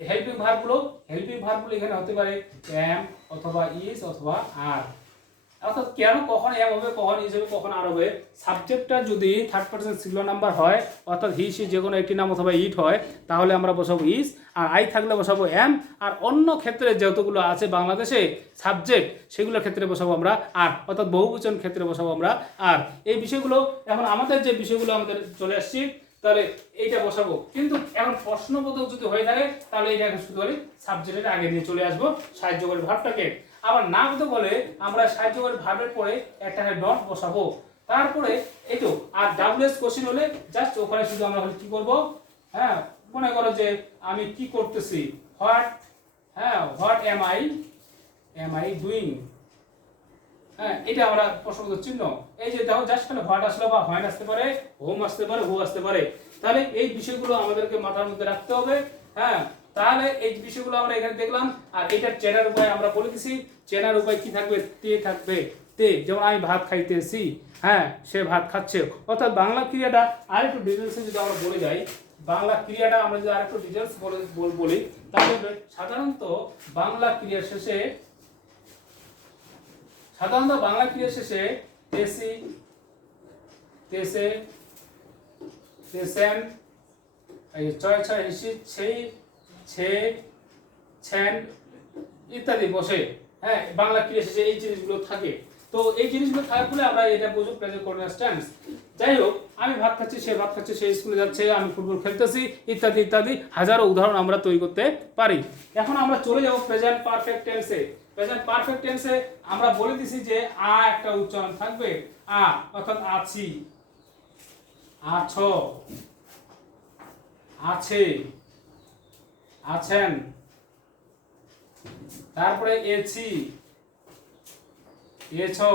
হেল্পিং ভার্বগুলো এখানে হতে পারে এম অথবা ইজ অথবা আর। অর্থাৎ কেন কখন এম হবে, কখন ইজ হবে, কখন আর হবে, সাবজেক্টটা যদি থার্ড পারসন সিঙ্গুলার নাম্বার হয় অর্থাৎ হি সি যে কোনো একটি নাম অথবা ইট হয় তাহলে আমরা বসাবো ইজ, আর আই থাকলে বসাবো এম, আর অন্য ক্ষেত্রে যতগুলো আছে বাংলাদেশে সাবজেক্ট সেগুলোর ক্ষেত্রে বসাবো আমরা আর, অর্থাৎ বহুবচন ক্ষেত্রে বসাবো আমরা আর। এই বিষয়গুলো এখন আমাদের যে বিষয়গুলো আমাদের চলে আসছে তাহলে এইটা বসাবো, কিন্তু এখন প্রশ্নবোধক যদি হয়ে থাকে তাহলে এইটাকে শুধু করে সাবজেক্টের আগে নিয়ে চলে আসবো সাহায্যকারী ভার্বটাকে। আবার না হতে বলে আমরা সাহায্যকারী ভার্বের পরে একটা ডট বসাবো, তারপরে এই তো আর ডাব্লিউএস কোশ্চেন হলে জাস্ট ওখানে শুধু আমরা কি করব, হ্যাঁ মনে করো যে আমি কি করতেছি, হোয়াট এম আই ডুইং, হ্যাঁ এটা আমরা প্রশ্নবোধক চিহ্ন। এই যে দেখো জাস্ট খালি হোয়াট আসলে বা হোয়েন আসতে পারে, হোম আসতে পারে, হু আসতে পারে। তাহলে এই বিষয়গুলো আমাদেরকে মাথার মধ্যে রাখতে হবে। হ্যাঁ তাহলে এই বিষয়গুলো আমরা এখানে দেখলাম। আর এটার চেনার উপায় আমরা বলে দিছি, চেনার উপায় কি থাকবে, তে থাকবে, তে, যেমন আমি ভাত খাইতেছি, হ্যাঁ সে ভাত খাচ্ছে। অর্থাৎ বাংলা ক্রিয়াটা আর একটু ডিটেলসে যদি আমরা বলে যাই, বাংলা ক্রিয়াটা আমরা যদি আর একটু ডিটেলস বলি তাহলে সাধারণত বাংলা ক্রিয়ার শেষে তেসি, তেসে, তেসেন, এই ছয় ছয় হিসি, ছেই, ছে, ছেন ইত্যাদি বসে। হ্যাঁ বাংলা ক্রিয়া শেষে এই জিনিসগুলো থাকে। তো এই জিনিসগুলো থাকার ফলে আমরা এটা বুঝব প্রেজেন্ট কন্টিনিউয়াস টেন্স। যাই হোক, আমি ভাত খাচ্ছি, সে ভাত খাচ্ছে, সে স্কুলে যাচ্ছে, আমি ফুটবল খেলতেছি, ইত্যাদি ইত্যাদি হাজারো উদাহরণ আমরা তৈরি করতে পারি। এখন আমরা চলে যাব প্রেজেন্ট পারফেক্ট টেন্সে। প্রেজেন্ট পারফেক্ট টেন্সে আমরা বলে দিছি যে আ একটা উচ্চারণ থাকবে, আ অর্থাৎ আছি, আছো, আছে, আছেন, তারপরে এছি, এছো,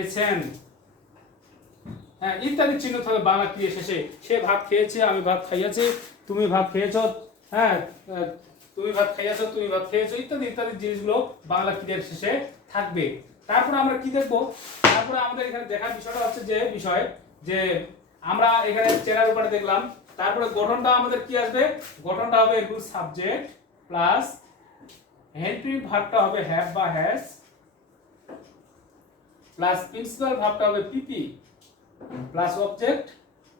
এছেন, হ্যাঁ ইত্যাদি চিহ্ন থাকবে বাংলা ক্রিয়া শেষে। সে ভাত খেয়েছে, আমি ভাত খাইয়াছি, তুমি ভাত খেয়েছো, হ্যাঁ তুমি ভাত খাইয়াছো, তুমি ভাত খেয়েছো, ইত্যাদি ইত্যাদি জিনিসগুলো বাংলা ক্রিয়ার শেষে থাকবে। তারপরে আমরা কি দেখবো, তারপরে আমাদের এখানে দেখার বিষয়টা হচ্ছে যে আমরা এখানে চেনার উপরে দেখলাম। তারপরে গঠনটা আমাদের কি আসবে, গঠনটা হবে এরকম সাবজেক্ট প্লাস হেল্পিং ভার্বটা হবে হ্যাভ বা হ্যাজ প্লাস প্রিন্সিপাল ভার্বটা হবে পিপি প্লাস অবজেক্ট,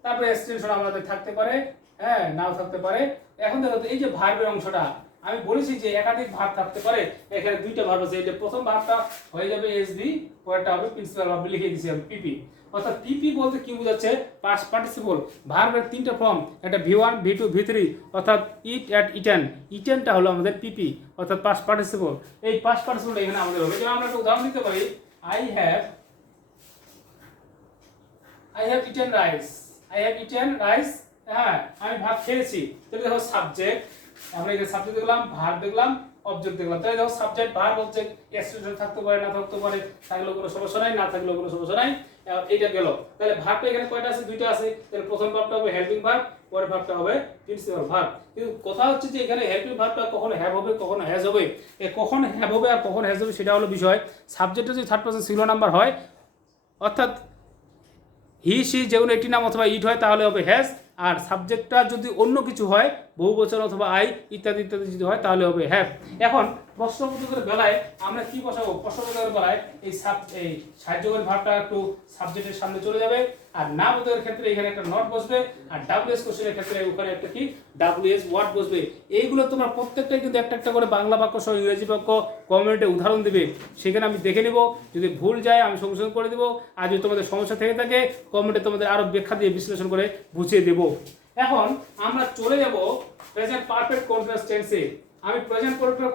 তারপরে এক্সটেনশন আমাদের থাকতে পারে, হ্যাঁ নাও থাকতে পারে। এখন দেখো এই যে ভার্বের অংশটা আমি বলেছি যে একাধিক ভার্ব থাকতে পারে, এখানে দুইটা ভার্ব আছে। এই যে প্রথম ভার্বটা হয়ে যাবে এসবি, পরেরটা হবে প্রিন্সিপাল ভার্ব, লিখে দিয়েছি আমি পিপি। অর্থাৎ পিপি বলতে কি বোঝাচ্ছে, পাস্ট পার্টিসিপল। ভার্বের তিনটা ফর্ম, একটা ভি1, ভি2, ভি3, অর্থাৎ ইট, অ্যাট, ইটেন। ইটেনটা হলো আমাদের পিপি অর্থাৎ পাস্ট পার্টিসিপল। এই পাস্ট পার্টিসিপলটা এখানে আমাদের হবে। যেমন আমরা একটা উদাহরণ দিতে পারি, I have eaten rice. হ্যাঁ আমি ভাত খেয়েছি। তাহলে দেখো সাবজেক্ট, আমরা এখানে সাবজেক্ট দেখলাম, ভার্ব দেখলাম, অবজেক্ট দেখলাম। তাহলে দেখো সাবজেক্ট, ভার্ব, অবজেক্ট, এক্সটেনশন থাকতে পারে, না থাকতে পারে, থাকলেও কোনো সমস্যা নাই, না থাকলেও কোনো সমস্যা নাই। এইটা গেল। তাহলে ভার্বটা এখানে কয়টা আছে, দুইটা আছে। তাহলে প্রথম ভার্বটা হবে হেল্পিং ভার্ব, পরের ভার্বটা হবে প্রিন্সিপাল ভার্ব। কিন্তু কথা হচ্ছে যে এখানে হেল্পিং ভার্বটা কখনো হ্যাভ হবে, কখনো হ্যাজ হবে। কখন হ্যাভ হবে আর কখন হ্যাজ হবে সেটা হলো বিষয়। সাবজেক্টে যদি থার্ড পারসন সিঙ্গুলার নাম্বার হয়, অর্থাৎ হি সি যেগুলো একটি নাম অথবা ইট হয় তাহলে হবে হ্যাজ, আর সাবজেক্টটা যদি অন্য কিছু হয়, বহুবচন অথবা আই ইত্যাদি ইত্যাদি যদি হয় তাহলে হবে হ্যাভ। এখন প্রশ্নবোধকের বেলায় আমরা কি বসাবো, প্রশ্নবোধকের বেলায় এই সাহায্যকারী ভার্বটা একটু সাবজেক্টের সামনে চলে যাবে, আর না বোধকের ক্ষেত্রে এখানে একটা নট বসবে, আর ডাব্লিউএস কোশ্চেনের ক্ষেত্রে ওখানে একটা কি ডাব্লিউএস ওয়ার্ড বসবে। এইগুলো তোমরা প্রত্যেকটাই কিন্তু একটা একটা করে বাংলা বাক্য সহ ইংরেজি বাক্য কমেন্টে উদাহরণ দিবে, সেখানে আমি দেখে নিব। যদি ভুল যায় আমি সংশোধন করে দেবো, আর যদি তোমাদের সমস্যা থেকে থাকে কমেন্টে তোমাদের আরো ব্যাখ্যা দিয়ে বিশ্লেষণ করে বুঝিয়ে দেবো। এখন আমরা চলে যাব প্রেজেন্ট পারফেক্ট কন্টিনিউয়াস টেন্সে। আমি প্রেজেন্ট পারফেক্ট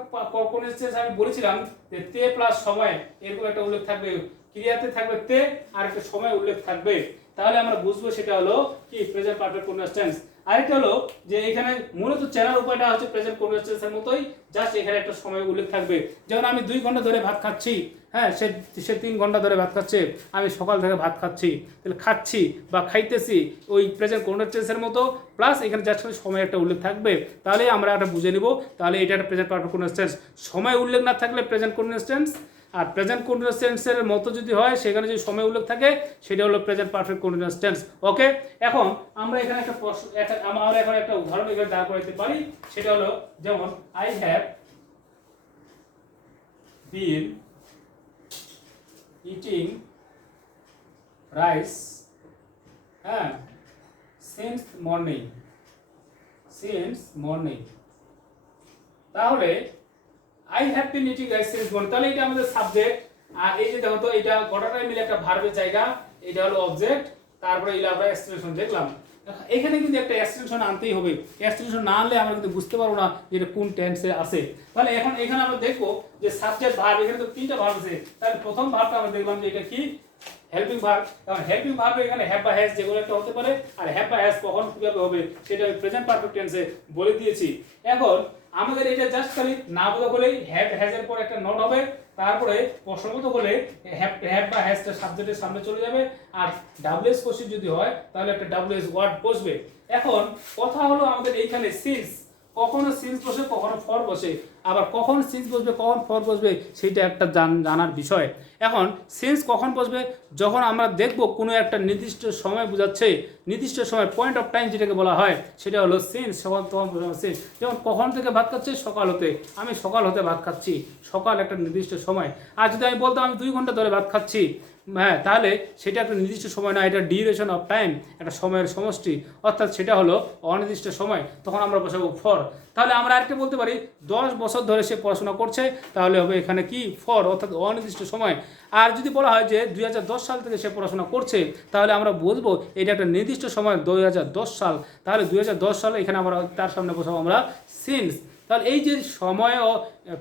কন্টিনিউয়াস টেন্স আমি বলেছিলাম যে তে প্লাস সময় এরকম একটা উল্লেখ থাকবে, ক্রিয়াতে থাকবে তে আর একটা সময় উল্লেখ থাকবে, তাহলে আমরা বুঝবো সেটা হলো কি প্রেজেন্ট পারফেক্ট কন্টিনিউয়াস টেন্স। আরেকটা হলো যে এখানে মূলত চেনার উপায়টা হচ্ছে প্রেজেন্ট কন্টিনিউয়াস এর মতোই, জাস্ট এখানে একটা সময় উল্লেখ থাকবে। যেমন আমি 2 ঘন্টা ধরে ভাত খাচ্ছি, হ্যাঁ, সে 3 ঘন্টা ধরে ভাত খাচ্ছে, আমি সকাল থেকে ভাত খাচ্ছি, তাহলে খাচ্ছি বা খাইতেছি ওই প্রেজেন্ট কন্টিনিউয়াস এর মতো, প্লাস এখানে জাস্ট সময় একটা উল্লেখ থাকবে, তাহলে আমরা একটা বুঝে নিব তাহলে এটা একটা প্রেজেন্ট পারফেক্ট কন্টিনিউয়াস টেন্স। সময় উল্লেখ না থাকলে প্রেজেন্ট কন্টিনিউয়াস টেন্স, আর প্রেজেন্ট কন্টিনিউয়াস টেন্সের মতো যদি হয় সেখানে যদি সময় উল্লেখ থাকে সেটা হলো প্রেজেন্ট পারফেক্ট কন্টিনিউয়াস টেন্স। ওকে, এখন আমরা এখানে একটা প্রশ্ন, আমরা এখন একটা উদাহরণ এখানে দাঁড় করাতে পারি, সেটা হলো যেমন I have been eating rice, হ্যাঁ, সিন্স মর্নিং। তাহলে I have been eating rice since morning, তাহলে এটা আমাদের সাবজেক্ট, আর এই যে দেখো তো এটা গোটাটাই মিলে একটা ভার্বের জায়গা, এটা হলো অবজেক্ট, তারপরে এই আমরা এক্সটেনশন দেখলাম। এখানে কিন্তু একটা এক্সটেনশন আনতেই হবে, এক্সটেনশন না আনলে আমরা কিন্তু বুঝতে পারবো না যে এটা কোন টেন্সে আছে। তাহলে এখন এখানে আমরা দেখবো যে সাবজেক্ট ভার্ব, এখানে তো 3টা ভার্ব আছে, তাহলে প্রথম ভার্বটা আমরা দেখলাম যে এটা কি হেল্পিং ভার্ব। কারণ হেল্পিং ভার্ব এখানে হ্যাভ বা হ্যাজ যেগুলো একটা হতে পারে, আর হ্যাভ বা হ্যাজ কখন কিভাবে হবে সেটা আমি প্রেজেন্ট পারফেক্ট টেন্সে বলে দিয়েছি। এখন আমাদের এটা জাস্ট খালি না বোধক হলেই হ্যাভ হ্যাজ এর পর একটা নোট হবে, তারপরে প্রশ্নবোধক হলে হ্যাভ বা হ্যাজটা সাবজেক্টের সামনে চলে যাবে, আর ডাব্লিউএস কোশ্চেন যদি হয় তাহলে একটা ডাব্লিউএস ওয়ার্ড বসবে। এখন কথা হলো আমাদের এইখানে সিন্স, কখনো সিন্স বসে কখনো ফর বসে, আবার কখন সিন্স বসবে কখন ফর বসবে সেটা একটা জানার বিষয়। এখন সিন্স কখন বসবে, যখন আমরা দেখব কোনো একটা নির্দিষ্ট সময় বোঝাচ্ছে, নির্দিষ্ট সময় পয়েন্ট অফ টাইম যেটাকে বলা হয় সেটা হলো সিন্স, তখন সিন্স। যেমন কখন থেকে ভাত খাচ্ছি, সকাল হতে, আমি সকাল হতে ভাত খাচ্ছি, সকাল একটা নির্দিষ্ট সময়। আর যদি আমি বলতাম আমি 2 ঘন্টা ধরে ভাত খাচ্ছি, হ্যাঁ, তাহলে সেটা একটা নির্দিষ্ট সময় না, এটা ডিউরেশন অফ টাইম, একটা সময়ের সমষ্টি, অর্থাৎ সেটা হলো অনির্দিষ্ট সময়, তখন আমরা বসাবো ফর। তাহলে আমরা আরেকটা বলতে পারি 10 বছর ধরে সে পড়াশোনা করছে, তাহলে হবে এখানে কি ফর, অর্থাৎ অনির্দিষ্ট সময়। আর যদি বলা হয় যে 2010 সাল থেকে সে পড়াশোনা করছে, তাহলে আমরা বলবো এটা একটা নির্দিষ্ট সময় 2010 সাল, তাহলে 2010 সালে এখানে আমরা তার সামনে বসাবো আমরা সিন্স। তাহলে এই যে সময় ও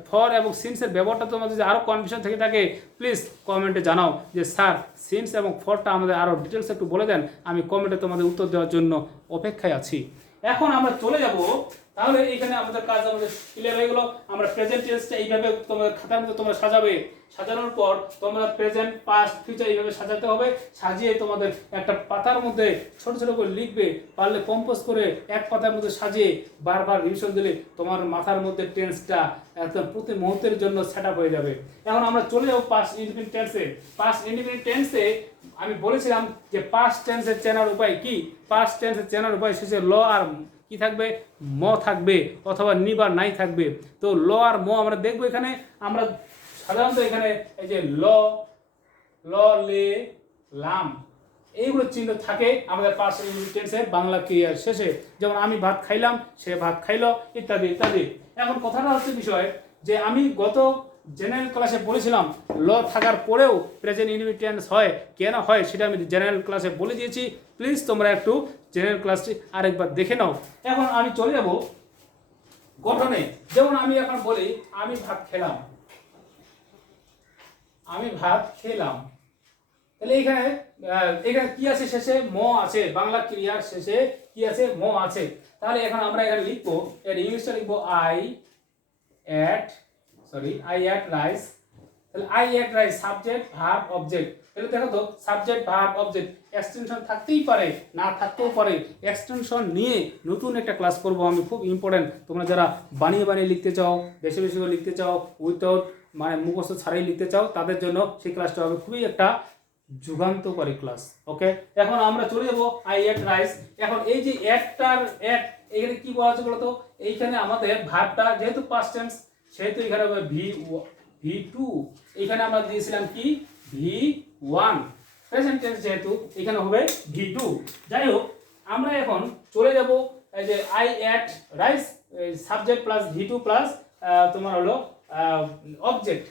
ফর এবং সিন্সের ব্যবহারটা তোমাদের যদি আরও কনফিউশন থেকে থাকে প্লিজ কমেন্টে জানাও যে স্যার সিন্স এবং ফরটা আমাদের আরও ডিটেলস একটু বলে দেন, আমি কমেন্টে তোমাদের উত্তর দেওয়ার জন্য অপেক্ষায় আছি। এখন আমরা চলে যাব, তাহলে এখানে আমাদের কাজ আমাদের ক্লিয়ার হয়ে গেল। আমরা প্রেজেন্ট টেন্সটা এইভাবে তোমাদের খাতার মধ্যে তোমরা সাজাবে, সাজানোর পর তোমরা প্রেজেন্ট পাস্ট ফিউচার এইভাবে সাজাতে হবে, সাজিয়ে তোমাদের একটা পাতার মধ্যে ছোট ছোট করে লিখবে, পারলে কম্পোজ করে এক পাতার মধ্যে সাজিয়ে বারবার রিভিশন দিলে তোমার মাথার মধ্যে টেন্সটা একদম প্রতি মুহূর্তের জন্য সেট আপ হয়ে যাবে। এখন আমরা চলে যাবো পাস্ট ইনডিফিনিট টেন্সে। পাস্ট ইনডিফিনিট টেন্সে আমি বলেছিলাম যে পাস্ট টেন্সের চেনার উপায় কি, পাস্ট টেন্সের চেনার উপায় শেষে ল আর কি থাকবে, ম থাকবে, অথবা নি বা নাই থাকবে। তো ল আর ম আমরা দেখবো এখানে। আমরা সাধারণত এখানে এই যে ল, ল, লে, লাম এইগুলো চিহ্ন থাকে আমাদের পাস্ট টেন্সে বাংলা ক্রিয়ার শেষে, যেমন আমি ভাত খাইলাম, সে ভাত খাইলো, ইত্যাদি ইত্যাদি। এখন কথাটা হচ্ছে বিষয় যে আমি গত জেনারেল ক্লাসে বলেছিলাম ল থাকার পরেও প্রেজেন্ট ইনডিফিনিট টেন্স হয়, কেন হয় সেটা আমি জেনারেল ক্লাসে বলে দিয়েছি, প্লিজ তোমরা একটু জেনারেল ক্লাসটি আরেকবার দেখে নাও। এখন আমি চলে যাব গঠনে। যেমন আমি এখন বলি আমি ভাত খেলাম, আমি ভাত খেলাম, তাহলে এখানে এখানে কি আছে, শেষে ম আছে, বাংলা ক্রিয়ার শেষে কি আছে, ম আছে। তাহলে এখন আমরা এখানে লিখবো, এর ইংলিশটা লিখবো আই অ্যাট রাইস। তাহলে I ate rice subject verb object. তাহলে দেখো তো সাবজেক্ট ভার্ব অবজেক্ট এক্সটেনশন থাকতেই পারে, না থাকতেও পারে। এক্সটেনশন নিয়ে নতুন একটা ক্লাস করব আমি, খুব ইম্পর্টেন্ট। তোমরা যারা বানিয়ে বানিয়ে লিখতে চাও, বেশি বেশি করে লিখতে চাও, উইথাউট মানে মুখস্থ ছাড়াই লিখতে চাও, তাদের জন্য সেই ক্লাসটা হবে খুবই একটা যুগান্তকারী ক্লাস। ওকে, এখন আমরা চলে যাবো আই অ্যাট রাইস। এখন এই যে অ্যাটটার অ্যাট এখানে কি বলা আছে বলতো, এইখানে আমাদের ভার্বটা যেহেতু পাস্ট টেন্স সেহেতু এখানে হবে V2, এখানে আমরা দিয়েছিলাম কি V1, প্রেজেন্ট টেন্স যেহেতু এখানে হবে V2। যাই হোক, আমরা এখন চলে যাব এই যে I ate rice subject plus V2 plus তোমার হলো অবজেক্ট।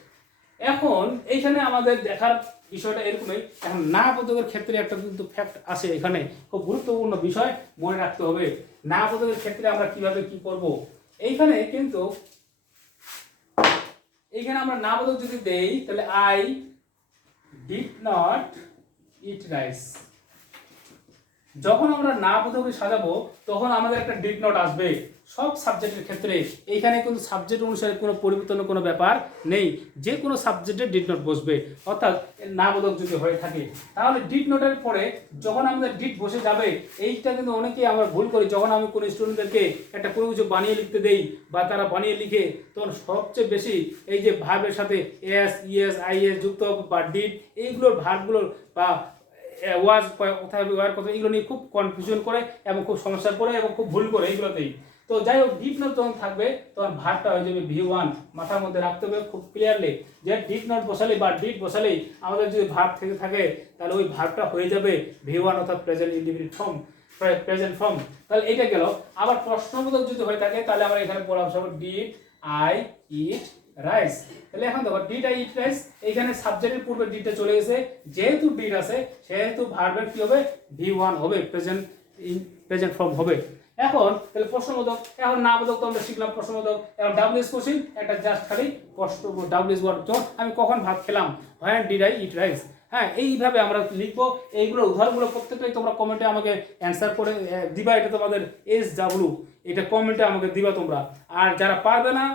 এখন এইখানে আমাদের দেখার বিষয়টা এরকমই। এখন না বোধকের ক্ষেত্রে একটা কিন্তু ফ্যাক্ট আছে, এখানে খুব গুরুত্বপূর্ণ বিষয় মনে রাখতে হবে। না বোধকের ক্ষেত্রে আমরা কিভাবে কি করব, এইখানে কিন্তু এইখানে আমরা না বোধক যদি দেই তাহলে I did not eat rice, যখন আমরা না বোধকে সাজাবো তখন আমাদের একটা ডিড নট আসবে সব সাবজেক্টের ক্ষেত্রে। এইখানে কিন্তু সাবজেক্ট অনুসারে কোনো পরিবর্তনের কোনো ব্যাপার নেই, যে কোনো সাবজেক্টে ডিড নট বসবে। অর্থাৎ না বোধক যদি হয়ে থাকে তাহলে ডিড নোটের পরে যখন আমাদের ডিড বসে যাবে, এইটা কিন্তু অনেকেই আমরা ভুল করি। যখন আমি কোনো স্টুডেন্টদেরকে একটা কোনো কিছু বানিয়ে লিখতে দেই বা তারা বানিয়ে লিখে, তখন সবচেয়ে বেশি এই যে ভার্বের সাথে এস, ইএস, আইএস যুক্ত বা ডিড, এইগুলোর ভার্বগুলোর বা ওয়াজ কোথায় ব্যবহার করতে, এগুলো নিয়ে খুব কনফিউশন করে এবং খুব সমস্যা করে এবং খুব ভুল করে এইগুলোতেই। তো যাই হোক, ডিড নোট যখন থাকবে তখন ভার্বটা হয়ে যাবে V1। মাথার মধ্যে রাখতে হবে খুব ক্লিয়ারলি যে ডিড নোট বসালে বা ডিড বসালেই আমাদের যদি ভার্ব থেকে থাকে তাহলে ওই ভার্বটা হয়ে যাবে V1 অর্থাৎ present indefinite form, present form. তাহলে এটা গেল। আবার প্রশ্নবোধক যদি হয়ে থাকে তাহলে আমরা এখানে বলা হবে ডিড আই ইট রাইস। তাহলে এখন দেখো ডিড আই ইট রাইস, এখানে সাবজেক্টের পূর্বে ডিডটা চলে গেছে, যেহেতু ডিড আছে সেহেতু ভার্বের কি হবে V1 হবে, প্রেজেন্ট ফর্ম হবে। এখন তাহলে প্রশ্নবোধক, এখন না বোধক তো আমরা শিখলাম প্রশ্নবোধক। এখন ডাব্লিউএস কোশ্চেন একটা জাস্ট খালি প্রশ্ন, ডাব্লিউএস ওয়ার্ড, আমি কখন ভাত খেলাম, when did I eat rice. হ্যাঁ, এইভাবে আমরা লিখবো। এইগুলো উদাহরণগুলো প্রত্যেকটাই তোমরা কমেন্টে আমাকে অ্যান্সার করে দিবা। এটা তোমাদের SW, এটা কমেন্টে আমাকে দিবা তোমরা। আর যারা পারবে না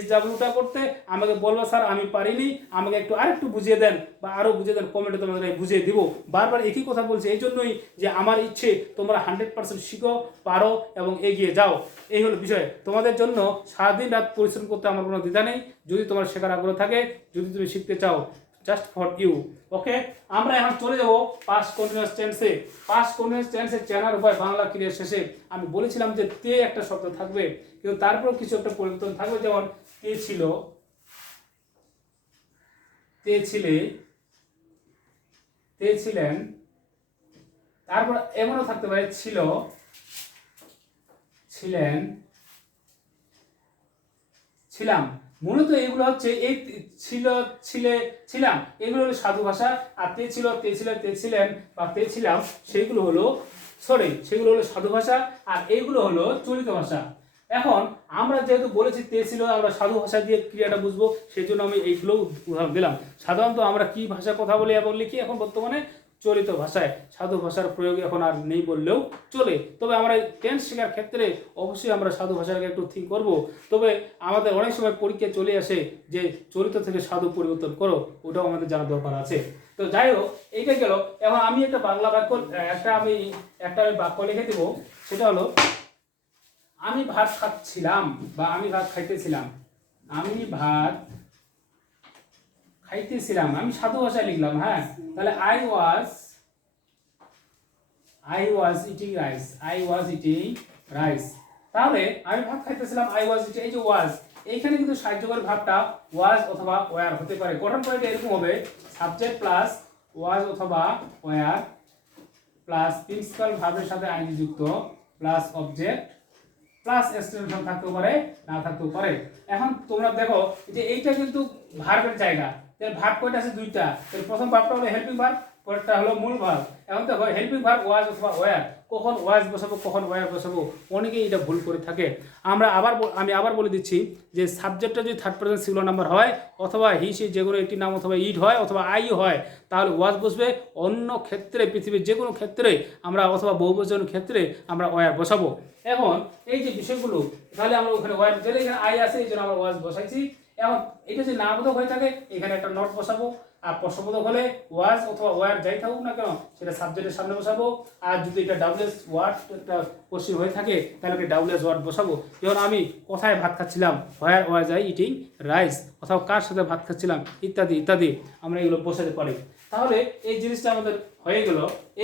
SWটা করতে আমাকে বলবো স্যার আমি পারিনি, আমাকে একটু আরেকটু বুঝিয়ে দেন বা আরও বুঝিয়ে দেন, কমেন্টে তোমাদের বুঝিয়ে দিব। বারবার একই কথা বলছি এই জন্যই যে আমার ইচ্ছে তোমরা 100% শিখো, পারো এবং এগিয়ে যাও। এই হলো বিষয়। তোমাদের জন্য সারাদিন রাত পরিশ্রম করতে আমার কোনো দ্বিধা নেই, যদি তোমার শেখার আগ্রহ থাকে, যদি তুমি শিখতে চাও, জাস্ট ফর ইউ। ওকে, আমরা এখন চলে যাব পাস্ট কন্টিনিউয়াস টেন্সে। পাস্ট কন্টিনিউয়াস টেন্সে চেনার উপায় বাংলা ক্রিয়ার শেষে আমি বলেছিলাম যে তে একটা শব্দ থাকবে, কিন্তু তারপর কিছু একটা পরিবর্তন থাকবে। যেমন তে ছিল, তে ছিলে, তে ছিলেন। তারপর এমনও থাকতে পারে ছিল, ছিলেন, ছিলাম। মূলত এগুলো হচ্ছে এই ছিল, ছিলে, ছিলাম, এগুলো হলো সাধু ভাষা। আর তে ছিল, তে ছিলেন, তে ছিলেন বা তে ছিলাম, সেগুলো হলো সেগুলো হলো সাধু ভাষা। আর এইগুলো হলো চলিত ভাষা। এখন আমরা যেহেতু বলেছি তে ছিল, আমরা সাধু ভাষা দিয়ে ক্রিয়াটা বুঝবো, সেই জন্য আমি এইগুলো উদাহরণ দিলাম। সাধারণত আমরা কি ভাষা কথা বলি এবং লিখি এখন বর্তমানে চলিত ভাষায়, সাধু ভাষার প্রয়োগ এখন আর নেই বললেও চলে। তবে আমরা টেন্স শেখার ক্ষেত্রে অবশ্যই আমরা সাধু ভাষাকে একটু থিঙ্ক করব। তবে আমাদের অনেক সময় পরীক্ষায় চলে আসে যে চলিত থেকে সাধু পরিবর্তন করো, ওটাও আমাদের জানা দরকার আছে। তো যাই হোক, এইটা গেল। এখন আমি একটা বাংলা বাক্য, আমি বাক্য লিখে দেব। সেটা হলো আমি ভাত খাচ্ছিলাম বা আমি ভাত খাইতেছিলাম। আমি ভাত খাইতেছিলাম, আমি সাধু ভাষায় লিখলাম। হ্যাঁ, তাহলে I was eating rice, I was eating rice. তাহলে আমি ভাত খাইতেছিলাম, আই ওয়াজ ইটিং, এই যে ওয়াজ, এইখানে কিন্তু সাহায্যকারী ভাবটা ওয়াজ অথবা ওয়্যার হতে পারে। গঠন পয়েন্ট এরকম হবে সাবজেক্ট প্লাস ওয়াজ অথবা ওয়্যার প্লাস প্রিন্সিপাল ভার্বের সাথে আইনি যুক্ত প্লাস অবজেক্ট প্লাস এক্সটেনশন থাকতেও পারে, না থাকতেও পারে। এখন তোমরা দেখো যে এইটা কিন্তু ভার্বের জায়গা। এর ভার্ব কয়টা আছে? দুইটা। এর প্রথম ভার্বটা হলো হেল্পিং ভার্ব, পরেরটা হলো মূল ভার্ব। এখন দেখো হেল্পিং ভার্ব ওয়াজ অথবা ওয়্যার, কখন ওয়াজ বসাবো কখন ওয়্যার বসাবো, অনেকেই এটা ভুল করে থাকে। আমি আবার বলে দিচ্ছি যে সাবজেক্টটা যদি থার্ড পারসন সিঙ্গুলার নাম্বার হয় অথবা হি সে যে কোনো একটি নাম অথবা ইট হয় অথবা আই হয়, তাহলে ওয়াজ বসবে। অন্য ক্ষেত্রে, পৃথিবীর যে কোনো ক্ষেত্রে আমরা অথবা বহুবচনের ক্ষেত্রে আমরা ওয়্যার বসাবো। এখন এই যে বিষয়গুলো, তাহলে আমরা ওখানে ওয়্যার, তাহলে এখানে আই আছে এই জন্য আমরা ওয়াজ বসাইছি। এখন এটা যদি না বোধক হয়ে থাকে এখানে একটা নট বসাবো। আর প্রশ্নবোধক হলে ওয়াজ অথবা ওয়্যার যাই থাকুক না কেন সেটা সাবজেক্টের সামনে বসাবো। আর যদি এটা ডাব্লিউএস ওয়ার্ড একটা কোশ্চেন হয়ে থাকে তাহলে ওকে ডাব্লিউএস ওয়ার্ড বসাবো। যেমন আমি কোথায় ভাত খাচ্ছিলাম, হোয়ার ওয়াজ আই ইটিং রাইস, অথবা কার সাথে ভাত খাচ্ছিলাম, ইত্যাদি ইত্যাদি আমরা এগুলো বসাতে পারি। তাহলে এই জিনিসটা আমাদের হয়ে গেল।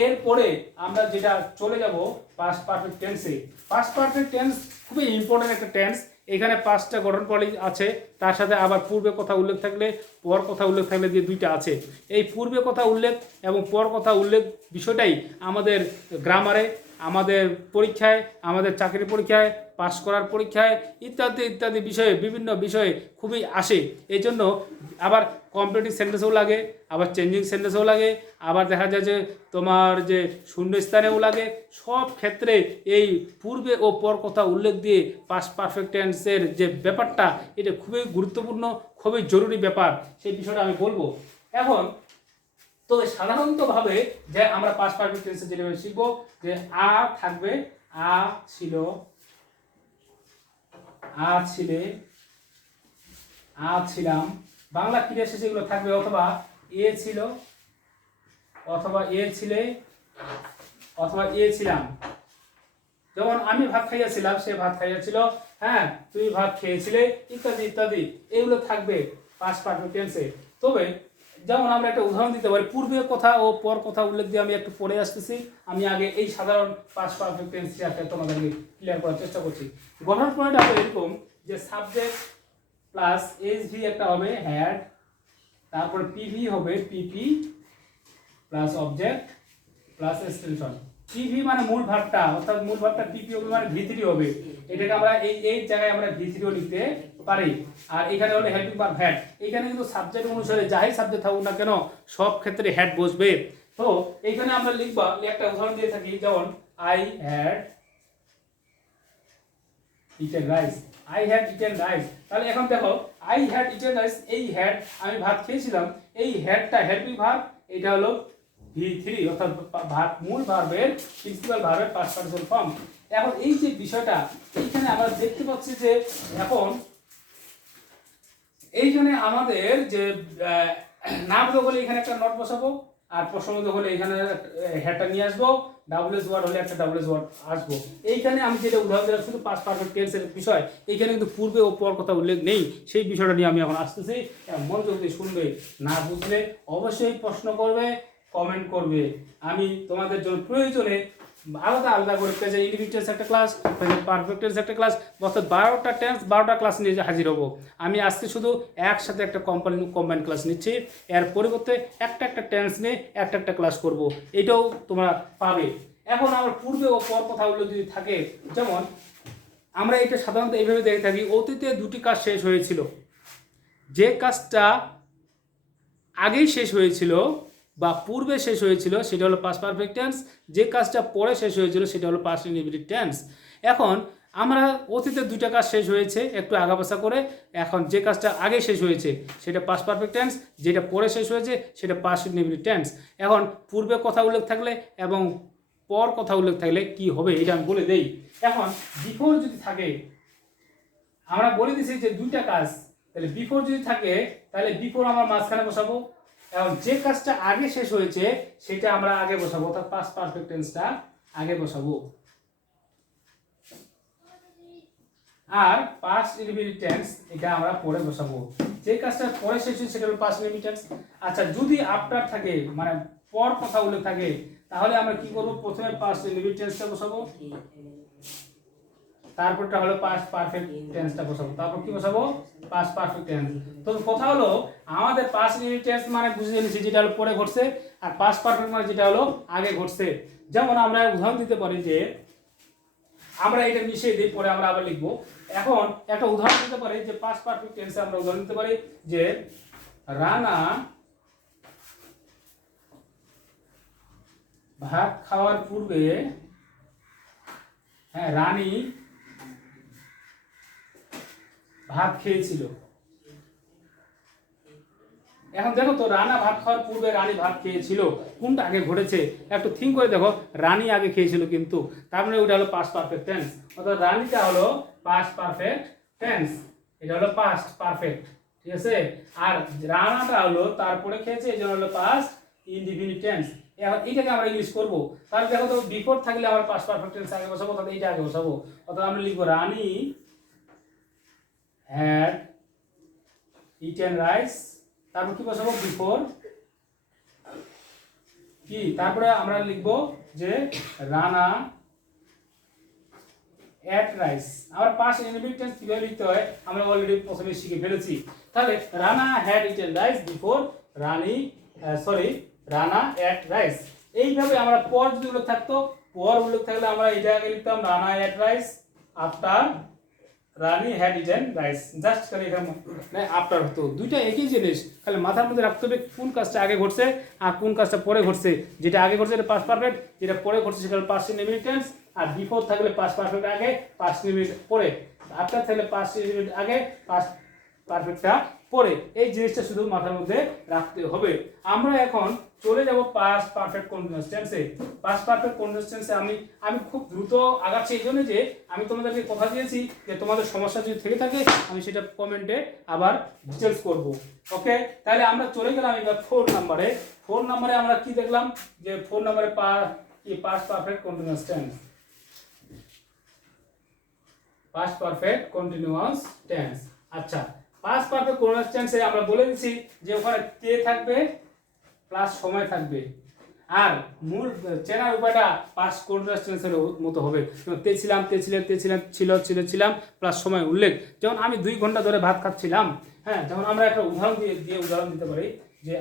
এরপরে আমরা যেটা চলে যাব পাস্ট পারফেক্ট টেন্সে। পাস্ট পারফেক্ট টেন্স খুবই ইম্পর্টেন্ট একটা টেন্স। এখানে 5টা গঠন প্রণালী আছে, তার সাথে আবার পূর্বে কথা উল্লেখ থাকলে পর কথা উল্লেখ থাকলে দিয়ে 2টা আছে। এই পূর্বে কথা উল্লেখ এবং পর কথা উল্লেখ বিষয়টাই আমাদের গ্রামারে, আমাদের পরীক্ষায়, আমাদের চাকরির পরীক্ষায়, পাস করার পরীক্ষায় ইত্যাদি ইত্যাদি বিষয়ে, বিভিন্ন বিষয়ে খুবই আসে। এই জন্য আবার কম্পারেটিভ সেন্টেন্সেও লাগে, আবার চেঞ্জিং সেন্টেন্সেও লাগে, আবার দেখা যায় যে তোমার যে শূন্যস্থানেও লাগে। সব ক্ষেত্রে এই পূর্বে ও পর কথা উল্লেখ দিয়ে পাস্ট পারফেক্ট টেন্সের যে ব্যাপারটা, এটা খুবই গুরুত্বপূর্ণ, খুবই জরুরি ব্যাপার। সেই বিষয়টা আমি বলবো। এখন তো সাধারণতভাবে যে আমরা পাস্ট পারফেক্ট টেন্সে যেটা শিখবো যে আ থাকবে, আ ছিল, আ ছিলে, আ ছিলাম, বাংলা ক্রিয়া শেষে এগুলো থাকবে, অথবা এ ছিল, অথবা এ ছিলে, অথবা এ ছিলাম। যেমন আমি ভাত খাইয়াছিলাম, সে ভাত খাইয়াছিল, হ্যাঁ তুই ভাত খেয়েছিলে, ইত্যাদি ইত্যাদি, এগুলো থাকবে পাস্ট পারফেক্ট টেন্সে। তবে যেমন আমরা একটা উদাহরণ দিতে পারি, পূর্বের কথা ও পর কথা উল্লেখ দিয়ে আমি একটু পড়ে আসতেছি। আমি আগে এই সাধারণ পাস্ট পারফেক্ট টেন্সটাকে তোমাদেরকে ক্লিয়ার করার চেষ্টা করছি। গঠন প্রণয়টা হবে এরকম যে সাবজেক্ট প্লাস এসভি একটা হবে হ্যাড, তারপর পিভি হবে PP plus object plus extension. PV মানে মূল ভাবটা, অর্থাৎ মূল ভাবটা পিপি হবে মানে ভি3 হবে। এটাকে আমরা এই জায়গায় আমরা ভি3ও লিখতে পারি। আর এখানে হলো হেল্পিং ভার্ব হ্যাড। এখানে কিন্তু সাবজেক্ট অনুসারে যাই সাবজেক্ট থাকুক না কেন সব ক্ষেত্রে হ্যাড বসবে। তো এইখানে আমরা লিখবা, একটা উদাহরণ দিয়ে থাকি, যেমন I had eaten rice, I had eaten rice. তাহলে এখন দেখো আই হ্যাড ইটেন রাইস, এই হ্যাড আমি ভাত খেয়েছিলাম, এই হ্যাডটা হেল্পিং ভার্ব, এটা হলো ভি3 অর্থাৎ ভার্ব মূল ভার্বের প্রিন্সিপাল ভার্বের পাস্ট পার্টিসিপল ফর্ম। এখন এই যে বিষয়টা এইখানে আমরা দেখতে পাচ্ছি যে এখন এইখানে আমাদের যে নামবোধক হলে এখানে একটা নট বসাবো, আর প্রশ্নবোধক হলে এখানে হ্যাডটা নিয়ে আসবো, ডাব্লিউএস ওয়ার্ড হলে একটা ডাব্লিউএস ওয়ার্ড আসবো। এইখানে আমি যেটা উদাহরণ দিলাম শুধু পাস্ট পারফেক্ট টেন্সের বিষয়, এইখানে কিন্তু পূর্বে ও পর কথা উল্লেখ নেই। সেই বিষয়টা নিয়ে আমি এখন আসতেছি, মনোযোগ দিয়ে শুনবে, না বুঝলে অবশ্যই প্রশ্ন করবে, কমেন্ট করবে। আমি তোমাদের জন্য প্রয়োজনে আলাদা আলাদা করে পেজে ইন্ডিভিজুয়াল একটা ক্লাস, পেজে পারফেক্ট টেন্স একটা ক্লাস, অর্থাৎ 12টা টেন্স 12টা ক্লাস নিয়ে হাজির হব। আমি আজকে শুধু একসাথে একটা কম্বাইন ক্লাস নিচ্ছি, এর পরিবর্তে একটা টেন্স নিয়ে একটা ক্লাস করব, এটাও তোমরা পাবে। এখন আমার পূর্বে ও পর কথাগুলো যদি থাকে, যেমন আমরা এটা সাধারণত এইভাবে দেখে থাকি, অতীতে দুটি কাজ শেষ হয়েছিল, যে কাজটা আগেই শেষ হয়েছিল বা পূর্বে শেষ হয়েছিল সেটা হলো পাস্ট পারফেক্ট টেন্স, যে কাজটা পরে শেষ হয়েছিল সেটা হলো পাস্ট ইনডিফিনিট টেন্স। এখন আমরা অতীতে দুইটা কাজ শেষ হয়েছে একটু আগাপাশা করে, এখন যে কাজটা আগে শেষ হয়েছে সেটা পাস্ট পারফেক্ট টেন্স, যেটা পরে শেষ হয়েছে সেটা পাস্ট ইনডিফিনিট টেন্স। এখন পূর্বে কথা উল্লেখ থাকলে এবং পর কথা উল্লেখ থাকলে কি হবে এটা আমি বলে দেই। এখন বিফোর যদি থাকে, আমরা বলে দিছি যে দুইটা কাজ, তাহলে বিফোর যদি থাকে তাহলে বিফোর আমরা মাঝখানে বসাবো, এবং যে কাজটা আগে শেষ হয়েছে সেটা আমরা আগে বসাবো, অর্থাৎ পাস্ট পারফেক্ট টেন্সটা আগে বসাবো। আর পাস্ট ইনডিফিনিট টেন্স এটা আমরা পরে বসাবো, যে কাজটা পরে শেষ হয়েছে সেটা হলো পাস্ট ইনডিফিনিট টেন্স। আচ্ছা যদি আফটার থাকে মানে পর কথা উল্লেখ থাকে, তাহলে আমরা কি করব, প্রথমে পাস্ট ইনডিফিনিট টেন্সটা বসাবো, তারপরটা হলো পাস্ট পারফেক্ট টেন্সটা বসাবো, তারপর কি বসাবো, পাস্ট পারফেক্ট টেন্স। তো কথা হলো আমাদের পাস্ট ইনডিফিনিট টেন্স মানে বুঝে নিয়েছি যেটা হলো পরে ঘটছে, আর পাস্ট পারফেক্ট মানে যেটা হলো আগে ঘটছে। যেমন আমরা উদাহরণ দিতে পারি যে আমরা এটা মিশিয়ে দিই, পরে আমরা আবার লিখবো। এখন একটা উদাহরণ দিতে পারি যে পাস্ট পারফেক্ট টেন্সে আমরা উদাহরণ দিতে পারি যে রানা ভাত খাওয়ার পূর্বে, হ্যাঁ রানী ভাত খেয়েছিল। এখন দেখো তো রানা ভাত খাওয়ার পূর্বে রানী ভাত খেয়েছিল, কোনটা আগে ঘটেছে একটু থিঙ্ক করে দেখো, রানী আগে খেয়েছিল কিন্তু তার মানে ওটা হলো পাস্ট পারফেক্ট টেন্স, অর্থাৎ রানীটা হলো পাস্ট পারফেক্ট টেন্স, এটা হলো পাস্ট পারফেক্ট, ঠিক আছে। আর রানাটা হলো তারপরে খেয়েছে, এই জন্য হলো পাস্ট ইনডিফিনিট টেন্স। এখন এইটাকে আমরা ইংলিশ করবো, তাহলে দেখো তো বিফোর থাকলে আমরা পাস্ট পারফেক্ট টেন্স আগে বসাবো, তাহলে এইটা আগে বসাবো, অর্থাৎ আমরা লিখবো রানী হ্যাড ইটেন রাইস, তারপর কি বসাবো, বিফোর কি, তারপরে আমরা লিখবো যে রানা এট রাইস। আমরা পাস্ট ইনডিফিনিট টেন্স কিভাবে লিখতে হয় আমরা অলরেডি প্রথমে শিখে ফেলেছি। তাহলে Rana had eaten rice before Rana ate rice. এইভাবে আমরা পর যদি উল্লেখ থাকতো, পর উল্লেখ থাকলে আমরা এটা আগে লিখতাম Rana ate rice after Rani had eaten rice, just খালি এখানে আফটার হতো, দুইটা একই জিনিস, খালি মাথার মধ্যে রাখতে হবে কোন কাজটা আগে ঘটছে আর কোন কাজটা পরে ঘটছে। যেটা আগে ঘটছে এটা পাস্ট পারফেক্ট, যেটা পরে ঘটছে সেটা পাস্ট ইনডিফিনিট টেন্স। আর বিফোর থাকলে পাস্ট পারফেক্ট আগে, পাস্ট ইনডিফিনিট পরে, আফটার থাকলে পাস্ট ইনডিফিনিট আগে, পাস্ট পারফেক্টটা পরে এই জিনিসটা শুধু মাথার মধ্যে রাখতে হবে। আমরা এখন চলে যাব পাস্ট পারফেক্ট কন্টিনিউয়াস টেন্সে। পাস্ট পারফেক্ট কন্টিনিউয়াস টেন্সে আমি খুব দ্রুত আগাচ্ছি এই জন্য যে আমি তোমাদেরকে কথা দিয়েছি যে তোমাদের সমস্যা যদি থেকে থাকে আমি সেটা কমেন্টে আবার ডিটেলস করব। ওকে, তাহলে আমরা চলে গেলাম এবার 4 নম্বরে। 4 নম্বরে আমরা কি দেখলাম যে 4 নম্বরে past perfect continuous tense. Past perfect continuous tense. আচ্ছা, পাস্ট পারফেক্ট কন্টিনিউয়াস টেন্সে আমরা বলে দিচ্ছি যে ওখানে তে থাকবে প্লাস সময় থাকবে, আর মূল চেনার উপায়টা পাস্ট কন্টিনিউয়াস টেন্সের মতো হবে। তে ছিলাম, তে ছিলেন, তে ছিলাম, ছিলাম প্লাস সময় উল্লেখ। যেমন আমি 2 ঘন্টা ধরে ভাত খাচ্ছিলাম, হ্যাঁ, যেমন আমরা একটা উদাহরণ দিয়ে উদাহরণ দিতে পারি যে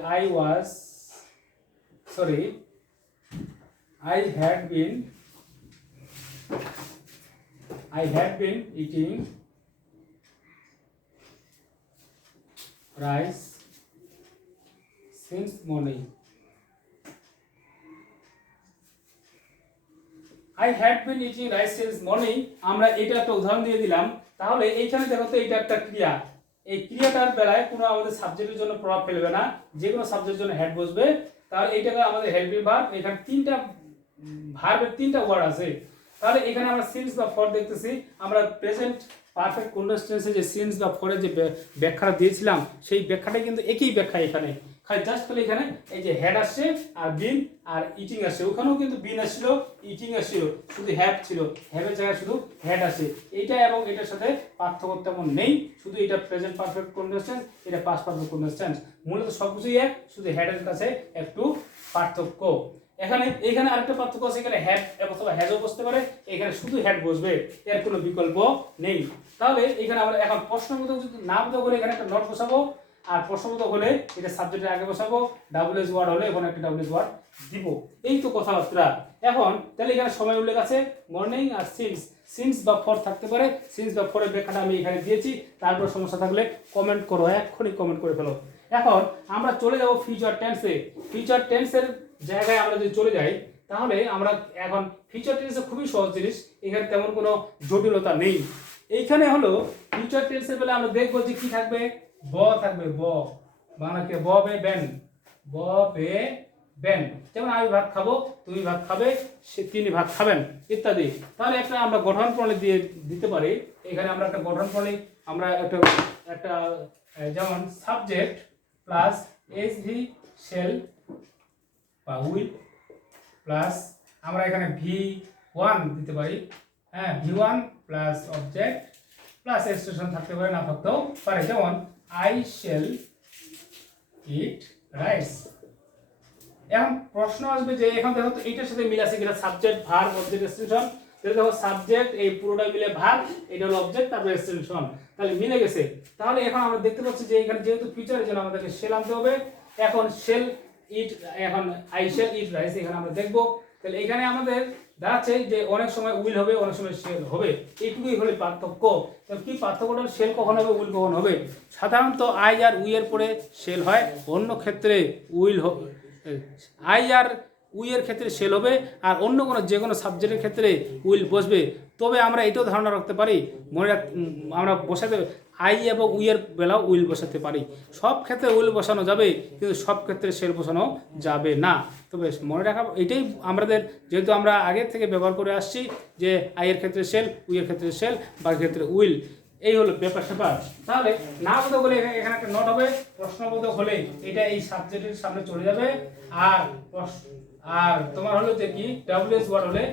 I had been eating rice since morning. I had been eating rice since morning, আমরা এটা একটা উদাহরণ দিয়ে দিলাম। তাহলে এইখানে দেখো তো এটা একটা ক্রিয়া, এই ক্রিয়াটার বেলায় কোনো আমাদের সাবজেক্টের জন্য প্রভাব ফেলবে না, যে কোনো সাবজেক্টের জন্য হেড বসবে। তাহলে এইটাকে আমাদের হেল্পিং ভার্ব, এখানে 3টা ভার্বের 3টা ওয়ার্ড আছে। তাহলে এখানে আমরা সিন্স বা ফর দেখতেছি, আমরা প্রেজেন্ট পারফেক্ট কন্টিনিউয়াস টেন্সে যে সিন্স বা ফরের যে ব্যাখ্যাটা দিয়েছিলাম সেই ব্যাখ্যাটা কিন্তু একই ব্যাখ্যা এখানে, খালি জাস্ট খালি এখানে এই যে হেড আসছে আর বিন আর ইটিং আসছে, ওখানেও কিন্তু বিন আসছিল, ইটিং আসছিল, শুধু হ্যাভ ছিল, হ্যাভের জায়গায় শুধু হেড আসে। এইটা এবং এটার সাথে পার্থক্য তেমন নেই, শুধু এটা প্রেজেন্ট পারফেক্ট কন্টিনিউয়াস টেন্স, এটা পাস্ট পারফেক্ট কন্টিনিউয়াস টেন্স, মূলত সবকিছুই এক, শুধু হেডের কাছে একটু পার্থক্য। এখানে আরেকটা পার্থক্য আছে, এখানে হ্যাড অথবা হ্যাজও বসতে পারে, এখানে শুধু হেড বসবে, এর কোনো বিকল্প নেই। তাহলে এখানে আমরা এখন প্রশ্নবোধক যদি না বোধক হলে এখানে একটা নট বসাবো, আর প্রশ্নবোধক হলে এটা সাবজেক্টের আগে বসাবো, ডাবলএস ওয়ার্ড হলে এখানে একটা ডাবলএস ওয়ার্ড দিব। এই তো কথাবার্তা। এখন তাহলে এখানে সময় উল্লেখ আছে মর্নিং আর সিন্স বা ফর থাকতে পারে, সিন্স বা ফরের ব্যাখ্যাটা আমি এখানে দিয়েছি। তারপর সমস্যা থাকলে কমেন্ট করো, এক্ষুনি কমেন্ট করে ফেলো। এখন আমরা চলে যাব ফিউচার টেন্সে। ফিউচার টেন্সের জায়গায় আমরা যদি চলে যাই তাহলে আমরা এখন ফিউচার টেন্সে খুবই সহজ জিনিস, এখানে তেমন কোনো জটিলতা নেই। এইখানে হলো ফিউচার টেন্সের বেলা আমরা দেখবো যে কি থাকবে, ব থাকবে, ব বাংলাকে ব বে বেন, ব বে বেন। যেমন আমি ভাত খাবো, তুমি ভাত খাবে, তিনি ভাত খাবেন ইত্যাদি। তাহলে একটা আমরা গঠন প্রণালী দিয়ে দিতে পারি। এখানে আমরা একটা গঠন প্রণালী আমরা একটা যেমন সাবজেক্ট প্লাস এসভি শেল বা উইল প্লাস আমরা এখানে V1 দিতে পারি, হ্যাঁ, V1 plus object plus expression থাকতে পারে, না থাকতেও পারে। যেমন I shall eat rice। এখন প্রশ্ন আসবে যে এখন দেখো তো এইটার সাথে মিল আছে কিনা, সাবজেক্ট ভার্ব অবজেক্ট এক্সটেনশন। তাহলে দেখো সাবজেক্ট এই পুরোটা মিলে ভার্ব, এটা হলো অবজেক্ট তারপর এক্সটেনশন, তাহলে মিলে গেছে। তাহলে এখন আমরা দেখতে পাচ্ছি যে এখানে যেহেতু ফিউচারের জন্য আমাদেরকে শেল আনতে হবে, এখন শেল ইট, এখন I shall eat rice এখানে আমরা দেখব। তাহলে এখানে আমাদের দাঁড়াচ্ছে যে অনেক সময় উইল হবে, অনেক সময় শেল হবে, এইটুকুই হলো পার্থক্য। তাহলে কি পার্থক্যটা, শেল কখন হবে, উইল কখন হবে? সাধারণত আই আর উই এর পরে শেল হয়, অন্য ক্ষেত্রে উইল আই আর উই এর ক্ষেত্রে শেল হবে, আর অন্য কোনো যে কোনো সাবজেক্টের ক্ষেত্রে উইল বসবে। তবে আমরা এটাও ধারণা রাখতে পারি, আমরা বসাতে আই এবং উই এর বেলাও উইল বসাতে পারি। সব ক্ষেত্রে উইল বসানো যাবে, কিন্তু সব ক্ষেত্রে শেল বসানো যাবে না। তবে মনে রাখা এটাই আমাদের, যেহেতু আমরা আগে থেকে ব্যবহার করে আসছি যে আই এর ক্ষেত্রে শেল, উই এর ক্ষেত্রে শেল, বাকি ক্ষেত্রে উইল, এই হলো ব্যাপার স্যাপার। তাহলে না বোধক হলে এখানে একটা নট হবে, প্রশ্নবোধক হলে এটা এই সাবজেক্টের সামনে চলে যাবে, আর তোমার হলো যে কি ডাবলএস ওয়ার্ড হলে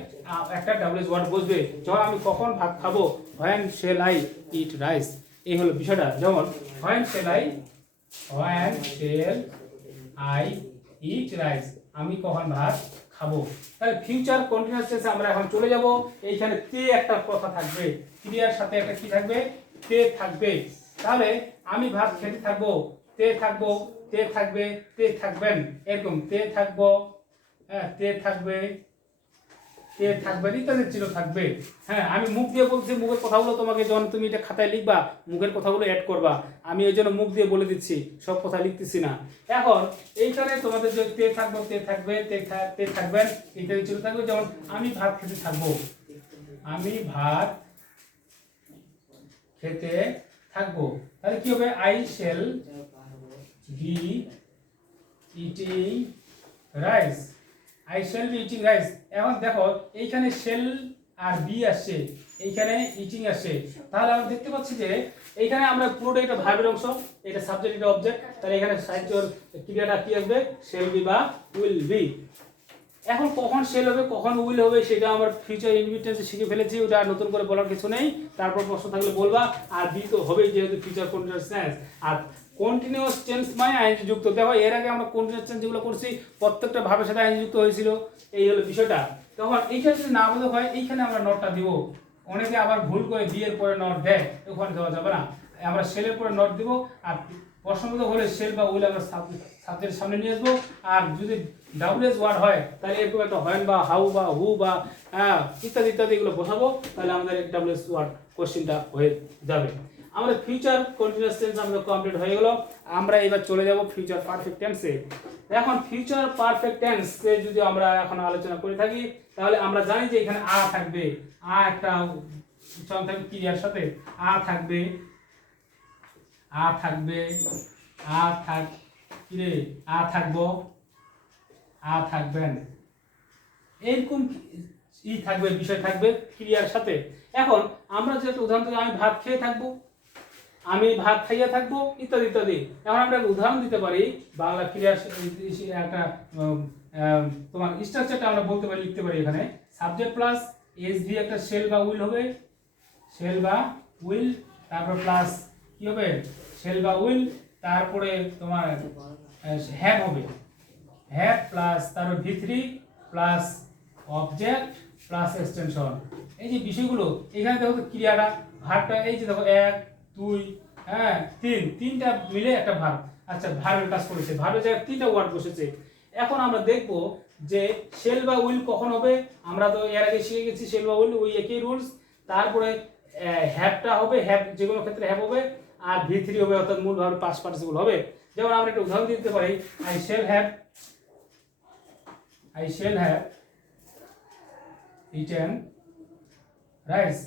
একটা ডাবলএস ওয়ার্ড বসবে। যখন আমি কখন ভাত খাবো, when shall I eat rice, এই হলো বিষয়টা। যেমন when shall I eat rice, আমি কখন ভাত খাবো। তাহলে ফিউচার কন্টিনিউয়াস টেন্সে আমরা এখন চলে যাব। এইখানে তে একটা কথা থাকবে, ক্রিয়ার সাথে একটা কি থাকবে, তে থাকবে। তাহলে আমি ভাত খেতে থাকবো, তে থাকবো, তে থাকবে, তে থাকবেন, এরকম তে থাকবো, হ্যাঁ, তে থাকবে, তে থাকবে ইত্যাদি চিহ্ন থাকবে। হ্যাঁ, আমি মুখ দিয়ে বলছি, মুখের কথাগুলো তোমাকে যখন তুমি এটা খাতায় লিখবা মুখের কথাগুলো অ্যাড করবা, আমি ওই জন্য মুখ দিয়ে বলে দিচ্ছি, সব কথা লিখতেছি না। এখন এইখানে তোমাদের যে তে থাকবো, তে থাকবে, তে থাকবেন ইত্যাদি চিহ্ন থাকবে। যেমন আমি ভাত খেতে থাকবো, আমি ভাত খেতে থাকবো, তাহলে কি হবে I shall be eating rice, I shall be eating rice. এখন দেখো এইখানে শেল আর বি আসছে, এইখানে ইটিং আসছে, তাহলে আমরা দেখতে পাচ্ছি যে এইখানে আমরা পুরোটা এটা ভার্বের অংশ, এটা সাবজেক্ট এটা অবজেক্ট, তাহলে এখানে সাহায্যের ক্রিয়াটা কি আসবে শেল বি বা উইল বি। এখন কখন শেল হবে কখন উইল হবে সেটা আমরা ফিউচার ইনডিফিনিটে শিখে ফেলেছি, ওটা আর নতুন করে বলার কিছু নেই। তারপর প্রশ্ন থাকলে বলবা, আর বি তো হবেই যেহেতু ফিউচার কন্টিনিউয়াস টেন্স। আর কন্টিনিউয়াস টেন্স মানে আইএনজি যুক্ত। দেখো এর আগে আমরা কন্টিনিউয়াস টেন্স যেগুলো করছি প্রত্যেকটা ভাবের সাথে আইএনজি যুক্ত হয়েছিল, এই হলো বিষয়টা। তখন এইখানে যদি না বোঝা হয় এইখানে আমরা নটটা দিব। অনেকে আবার ভুল করে বি এর পরে নট দেয়, ওখানে দেওয়া যাবে না, আমরা শেলের পরে নট দিব। আর প্রশ্নবোধক হলে শেল বা উইল আমরা সাবজেক্টের সামনে নিয়ে আসবো। আর যদি ডাব্লিউএস ওয়ার্ড হয় তাহলে এরকম একটা হয় বা হাউ বা হু বা ইত্যাদি ইত্যাদি এগুলো বসাবো, তাহলে আমাদের ডাব্লিউএস ওয়ার্ড কোশ্চেনটা হয়ে যাবে। আমাদের ফিউচার কন্টিনিউয়াস টেন্স আমাদের কমপ্লিট হয়ে গেল। আমরা এবার চলে যাব ফিউচার পারফেক্ট টেন্সে। এখন ফিউচার পারফেক্ট টেন্সে যদি আমরা এখন আলোচনা করে থাকি, তাহলে আমরা জানি যে এখানে আ থাকবে, আ একটা চল থাকবে ক্রিয়ার সাথে, আ থাকবে, আ থাকবে, আ থাক কি রে আ থাকবো, আ থাকবেন, এরকম ই থাকবে, বিষয় থাকবে ক্রিয়ার সাথে। এখন আমরা যে একটা উদাহরণ দিই, আমি ভাত খেয়ে থাকবো, আমি ভাত খাইয়া থাকবো, ইত্যাদি ইত্যাদি। এখন আমরা একটা উদাহরণ দিতে পারি বাংলা ক্রিয়ার একটা তোমার স্ট্রাকচারটা আমরা বলতে পারি, লিখতে পারি এখানে সাবজেক্ট প্লাস এসভি একটা শেল বা উইল হবে, শেল বা উইল, তারপর প্লাস কি হবে শেল বা উইল, তারপরে তোমার হ্যাভ হবে, হ্যাভ প্লাস তারপর ভি3 প্লাস অবজেক্ট প্লাস এক্সটেনশন। এই যে বিষয়গুলো এখানে দেখো তো ক্রিয়াটা ভার্বটা, এই যে দেখো 1 2 হ্যাঁ 3, তিনটা মিলে একটা ভার্ব। আচ্ছা ভার্বের কাজ করেছে, ভার্বের জায়গায় তিনটা ওয়ার্ড বসেছে। এখন আমরা দেখব যে শেল বা উইল কখন হবে। আমরা তো এর আগে শিখে গেছি শেল বা উইল ওই একই রুলস। তারপরে হ্যাভটা হবে, হ্যাভ যে কোনো ক্ষেত্রে হ্যাভ হবে, আর ভি3 হবে, অর্থাৎ মূল ভার্ব পাস্ট পার্টিসিপল হবে। যেমন আমরা একটা উদাহরণ দিতে পারি, I shall have, I shall have eaten rice,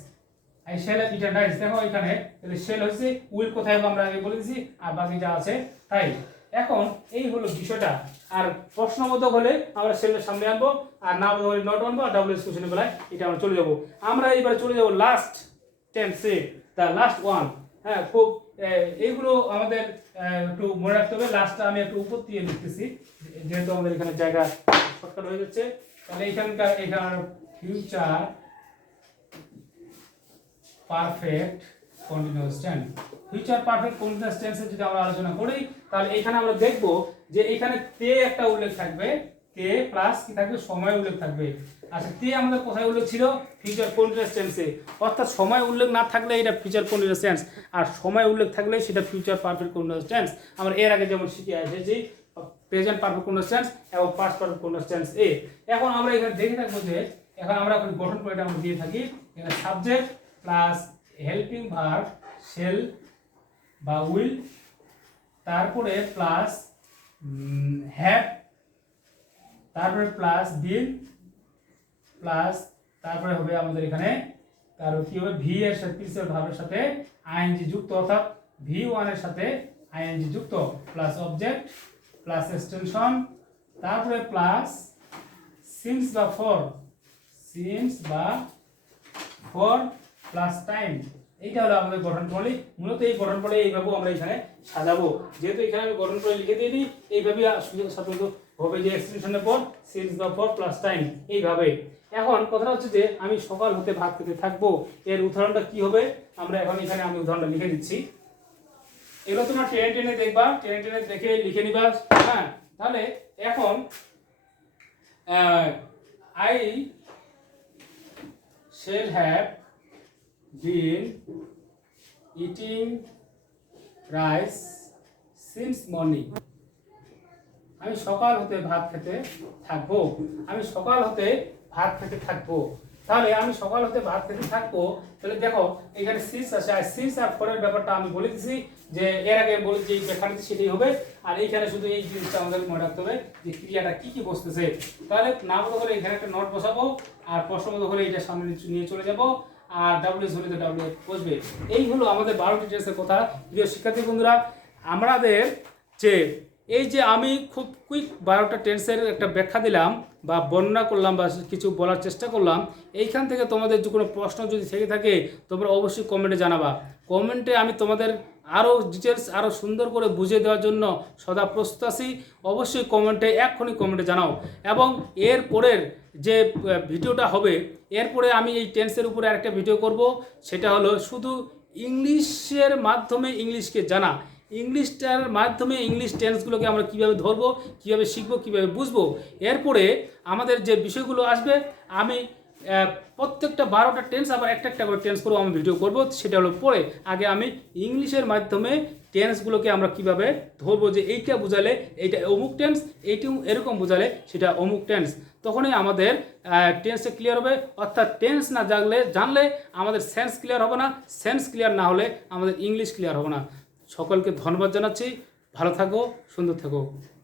I shall have eaten rice। দেখো এখানে তাহলে শেল হচ্ছে, উইল কোথায় হবে আমরা আগে বলে দিয়েছি, আর বাকি যা আছে তাই। এখন এই হলো বিষয়টা। আর প্রশ্নবোধক হলে আমরা শেলের সামনে আনবো, আর না বোধক হলে নট আনবো, আর ডাব্লিউএস কোশ্চেনের বেলায় এটা আমরা চলে যাব। আমরা এবারে চলে যাব লাস্ট টেন্সে, দ্য লাস্ট ওয়ান। হ্যাঁ খুব এইগুলো আমাদের একটু মনে রাখতে হবে। লাস্টটা আমি একটু উপর দিয়ে লিখতেছি যেহেতু আমাদের এখানে জায়গা শর্টকাট হয়ে যাচ্ছে। তাহলে এখানকার future perfect continuous tense, future perfect continuous টেন্সে যদি আমরা আলোচনা করি, তাহলে এখানে আমরা দেখব যে এখানে তে একটা উল্লেখ থাকবে, তে প্লাস কি থাকবে সময় উল্লেখ থাকবে। আচ্ছা তে আমাদের কোথায় উল্লেখ ছিল ফিউচার কন্টিনিউয়াস টেন্সে, অর্থাৎ সময় উল্লেখ না থাকলে এটা ফিউচার কন্টিনিউয়াস টেন্স, আর সময় উল্লেখ থাকলে সেটা ফিউচার পারফেক্ট কন্টিনিউয়াস টেন্স। আমরা এর আগে যেমন শিখে এসেছি প্রেজেন্ট পারফেক্ট কন্টিনিউয়াস টেন্স এবং পাস্ট পারফেক্ট কন্টিনিউয়াস টেন্স এ। এখন আমরা এখানে দেখে থাকবো যে এখন আমরা গঠন করে এটা আমরা দিয়ে থাকি, এখানে subject plus helping verb shall বা উইল, তারপরে প্লাস হ্যাভ, তারপরে প্লাস বিল, প্লাস তারপরে হবে আমাদের এখানে তারপর কি হবে ভি এর সাথে প্রিন্সিপাল ভার্বের সাথে আইএনজি যুক্ত, অর্থাৎ ভি1 এর সাথে আইএনজি যুক্ত, প্লাস অবজেক্ট প্লাস এক্সটেনশন, তারপরে প্লাস সিন্স বা ফর, সিন্স বা ফর প্লাস টাইম। এইটা হলো আমাদের গঠন প্রণালী। মূলত এই গঠন প্রণালী এইভাবে আমরা এখানে সাজাবো, যেহেতু এখানে আমি গঠন প্রণালী লিখে দিয়ে দিই এইভাবেই সাধারণত হবে যে এক্সটেনশনের পর সিন্স বা ফর প্লাস টাইম এইভাবে। এখন কথাটা হচ্ছে যে আমি সকাল হতে ভাত খেতে থাকবো, এর উদাহরণটা কি হবে আমরা এখন এখানে আমি উদাহরণটা লিখে দিচ্ছি। এগুলো তোমরা টেনে টেনে দেখবা, টেনে টেনে দেখে লিখে নিবা। হ্যাঁ তাহলে এখন I shall have been eating rice since morning। আমি সকাল হতে ভাত খেতে থাকবো, আমি সকাল হতে ভাত খেতে থাকবো। তাহলে আমি সকাল হতে ভাত খেতে থাকবো, তাহলে দেখো এখানে সিন্স আছে, আর সিন্স আর ফরের ব্যাপারটা আমি বলে দিছি যে এর আগে বলে যে ব্যাখ্যা দিচ্ছি সেটাই হবে। আর এইখানে শুধু এই জিনিসটা আমাদের মনে রাখতে হবে যে ক্রিয়াটা কি কি বসতেছে। তাহলে না বোধ হলে এখানে একটা নট বসাবো, আর প্রশ্নবোধক হলে এটা সামনে নিয়ে চলে যাব। আর ডাব্লিউএস হলে তো ডাব্লিউএস বসবে। এই হলো আমাদের 12টি টেন্সের কথা। প্রিয় শিক্ষার্থী বন্ধুরা, আমাদের যে এই যে আমি খুব কুইক 12টা টেন্সের একটা ব্যাখ্যা দিলাম বা বর্ণনা করলাম বা কিছু বলার চেষ্টা করলাম, এইখান থেকে তোমাদের যে কোনো প্রশ্ন যদি থেকে থাকে তোমরা অবশ্যই কমেন্টে জানাবা। কমেন্টে আমি তোমাদের আরও ডিটেলস আরও সুন্দর করে বুঝিয়ে দেওয়ার জন্য সদা প্রস্তুত আছি। অবশ্যই কমেন্টে এক্ষুনি কমেন্টে জানাও। এবং এর পরের যে ভিডিওটা হবে, এরপরে আমি এই টেন্সের উপরে আরেকটা ভিডিও করব, সেটা হলো শুধু ইংলিশের মাধ্যমে ইংলিশকে জানা, ইংলিশটার মাধ্যমে ইংলিশ টেন্সগুলোকে আমরা কীভাবে ধরবো, কীভাবে শিখবো, কীভাবে বুঝবো। এরপরে আমাদের যে বিষয়গুলো আসবে, আমি প্রত্যেকটা 12টা টেন্স আবার একটা একটা করে টেন্স করেও আমি ভিডিও করব, সেটা হলো পরে। আগে আমি ইংলিশের মাধ্যমে টেন্সগুলোকে আমরা কিভাবে ধরবো, যে এইটা বোঝালে এইটা অমুক টেন্স, এইটা এরকম বোঝালে সেটা অমুক টেন্স, তখনই আমাদের টেন্সে ক্লিয়ার হবে। অর্থাৎ টেন্স না জানলে আমাদের সেন্স ক্লিয়ার হবে না, সেন্স ক্লিয়ার না হলে আমাদের ইংলিশ ক্লিয়ার হবে না। সকলকে ধন্যবাদ জানাচ্ছি। ভালো থাকো, সুন্দর থাকো।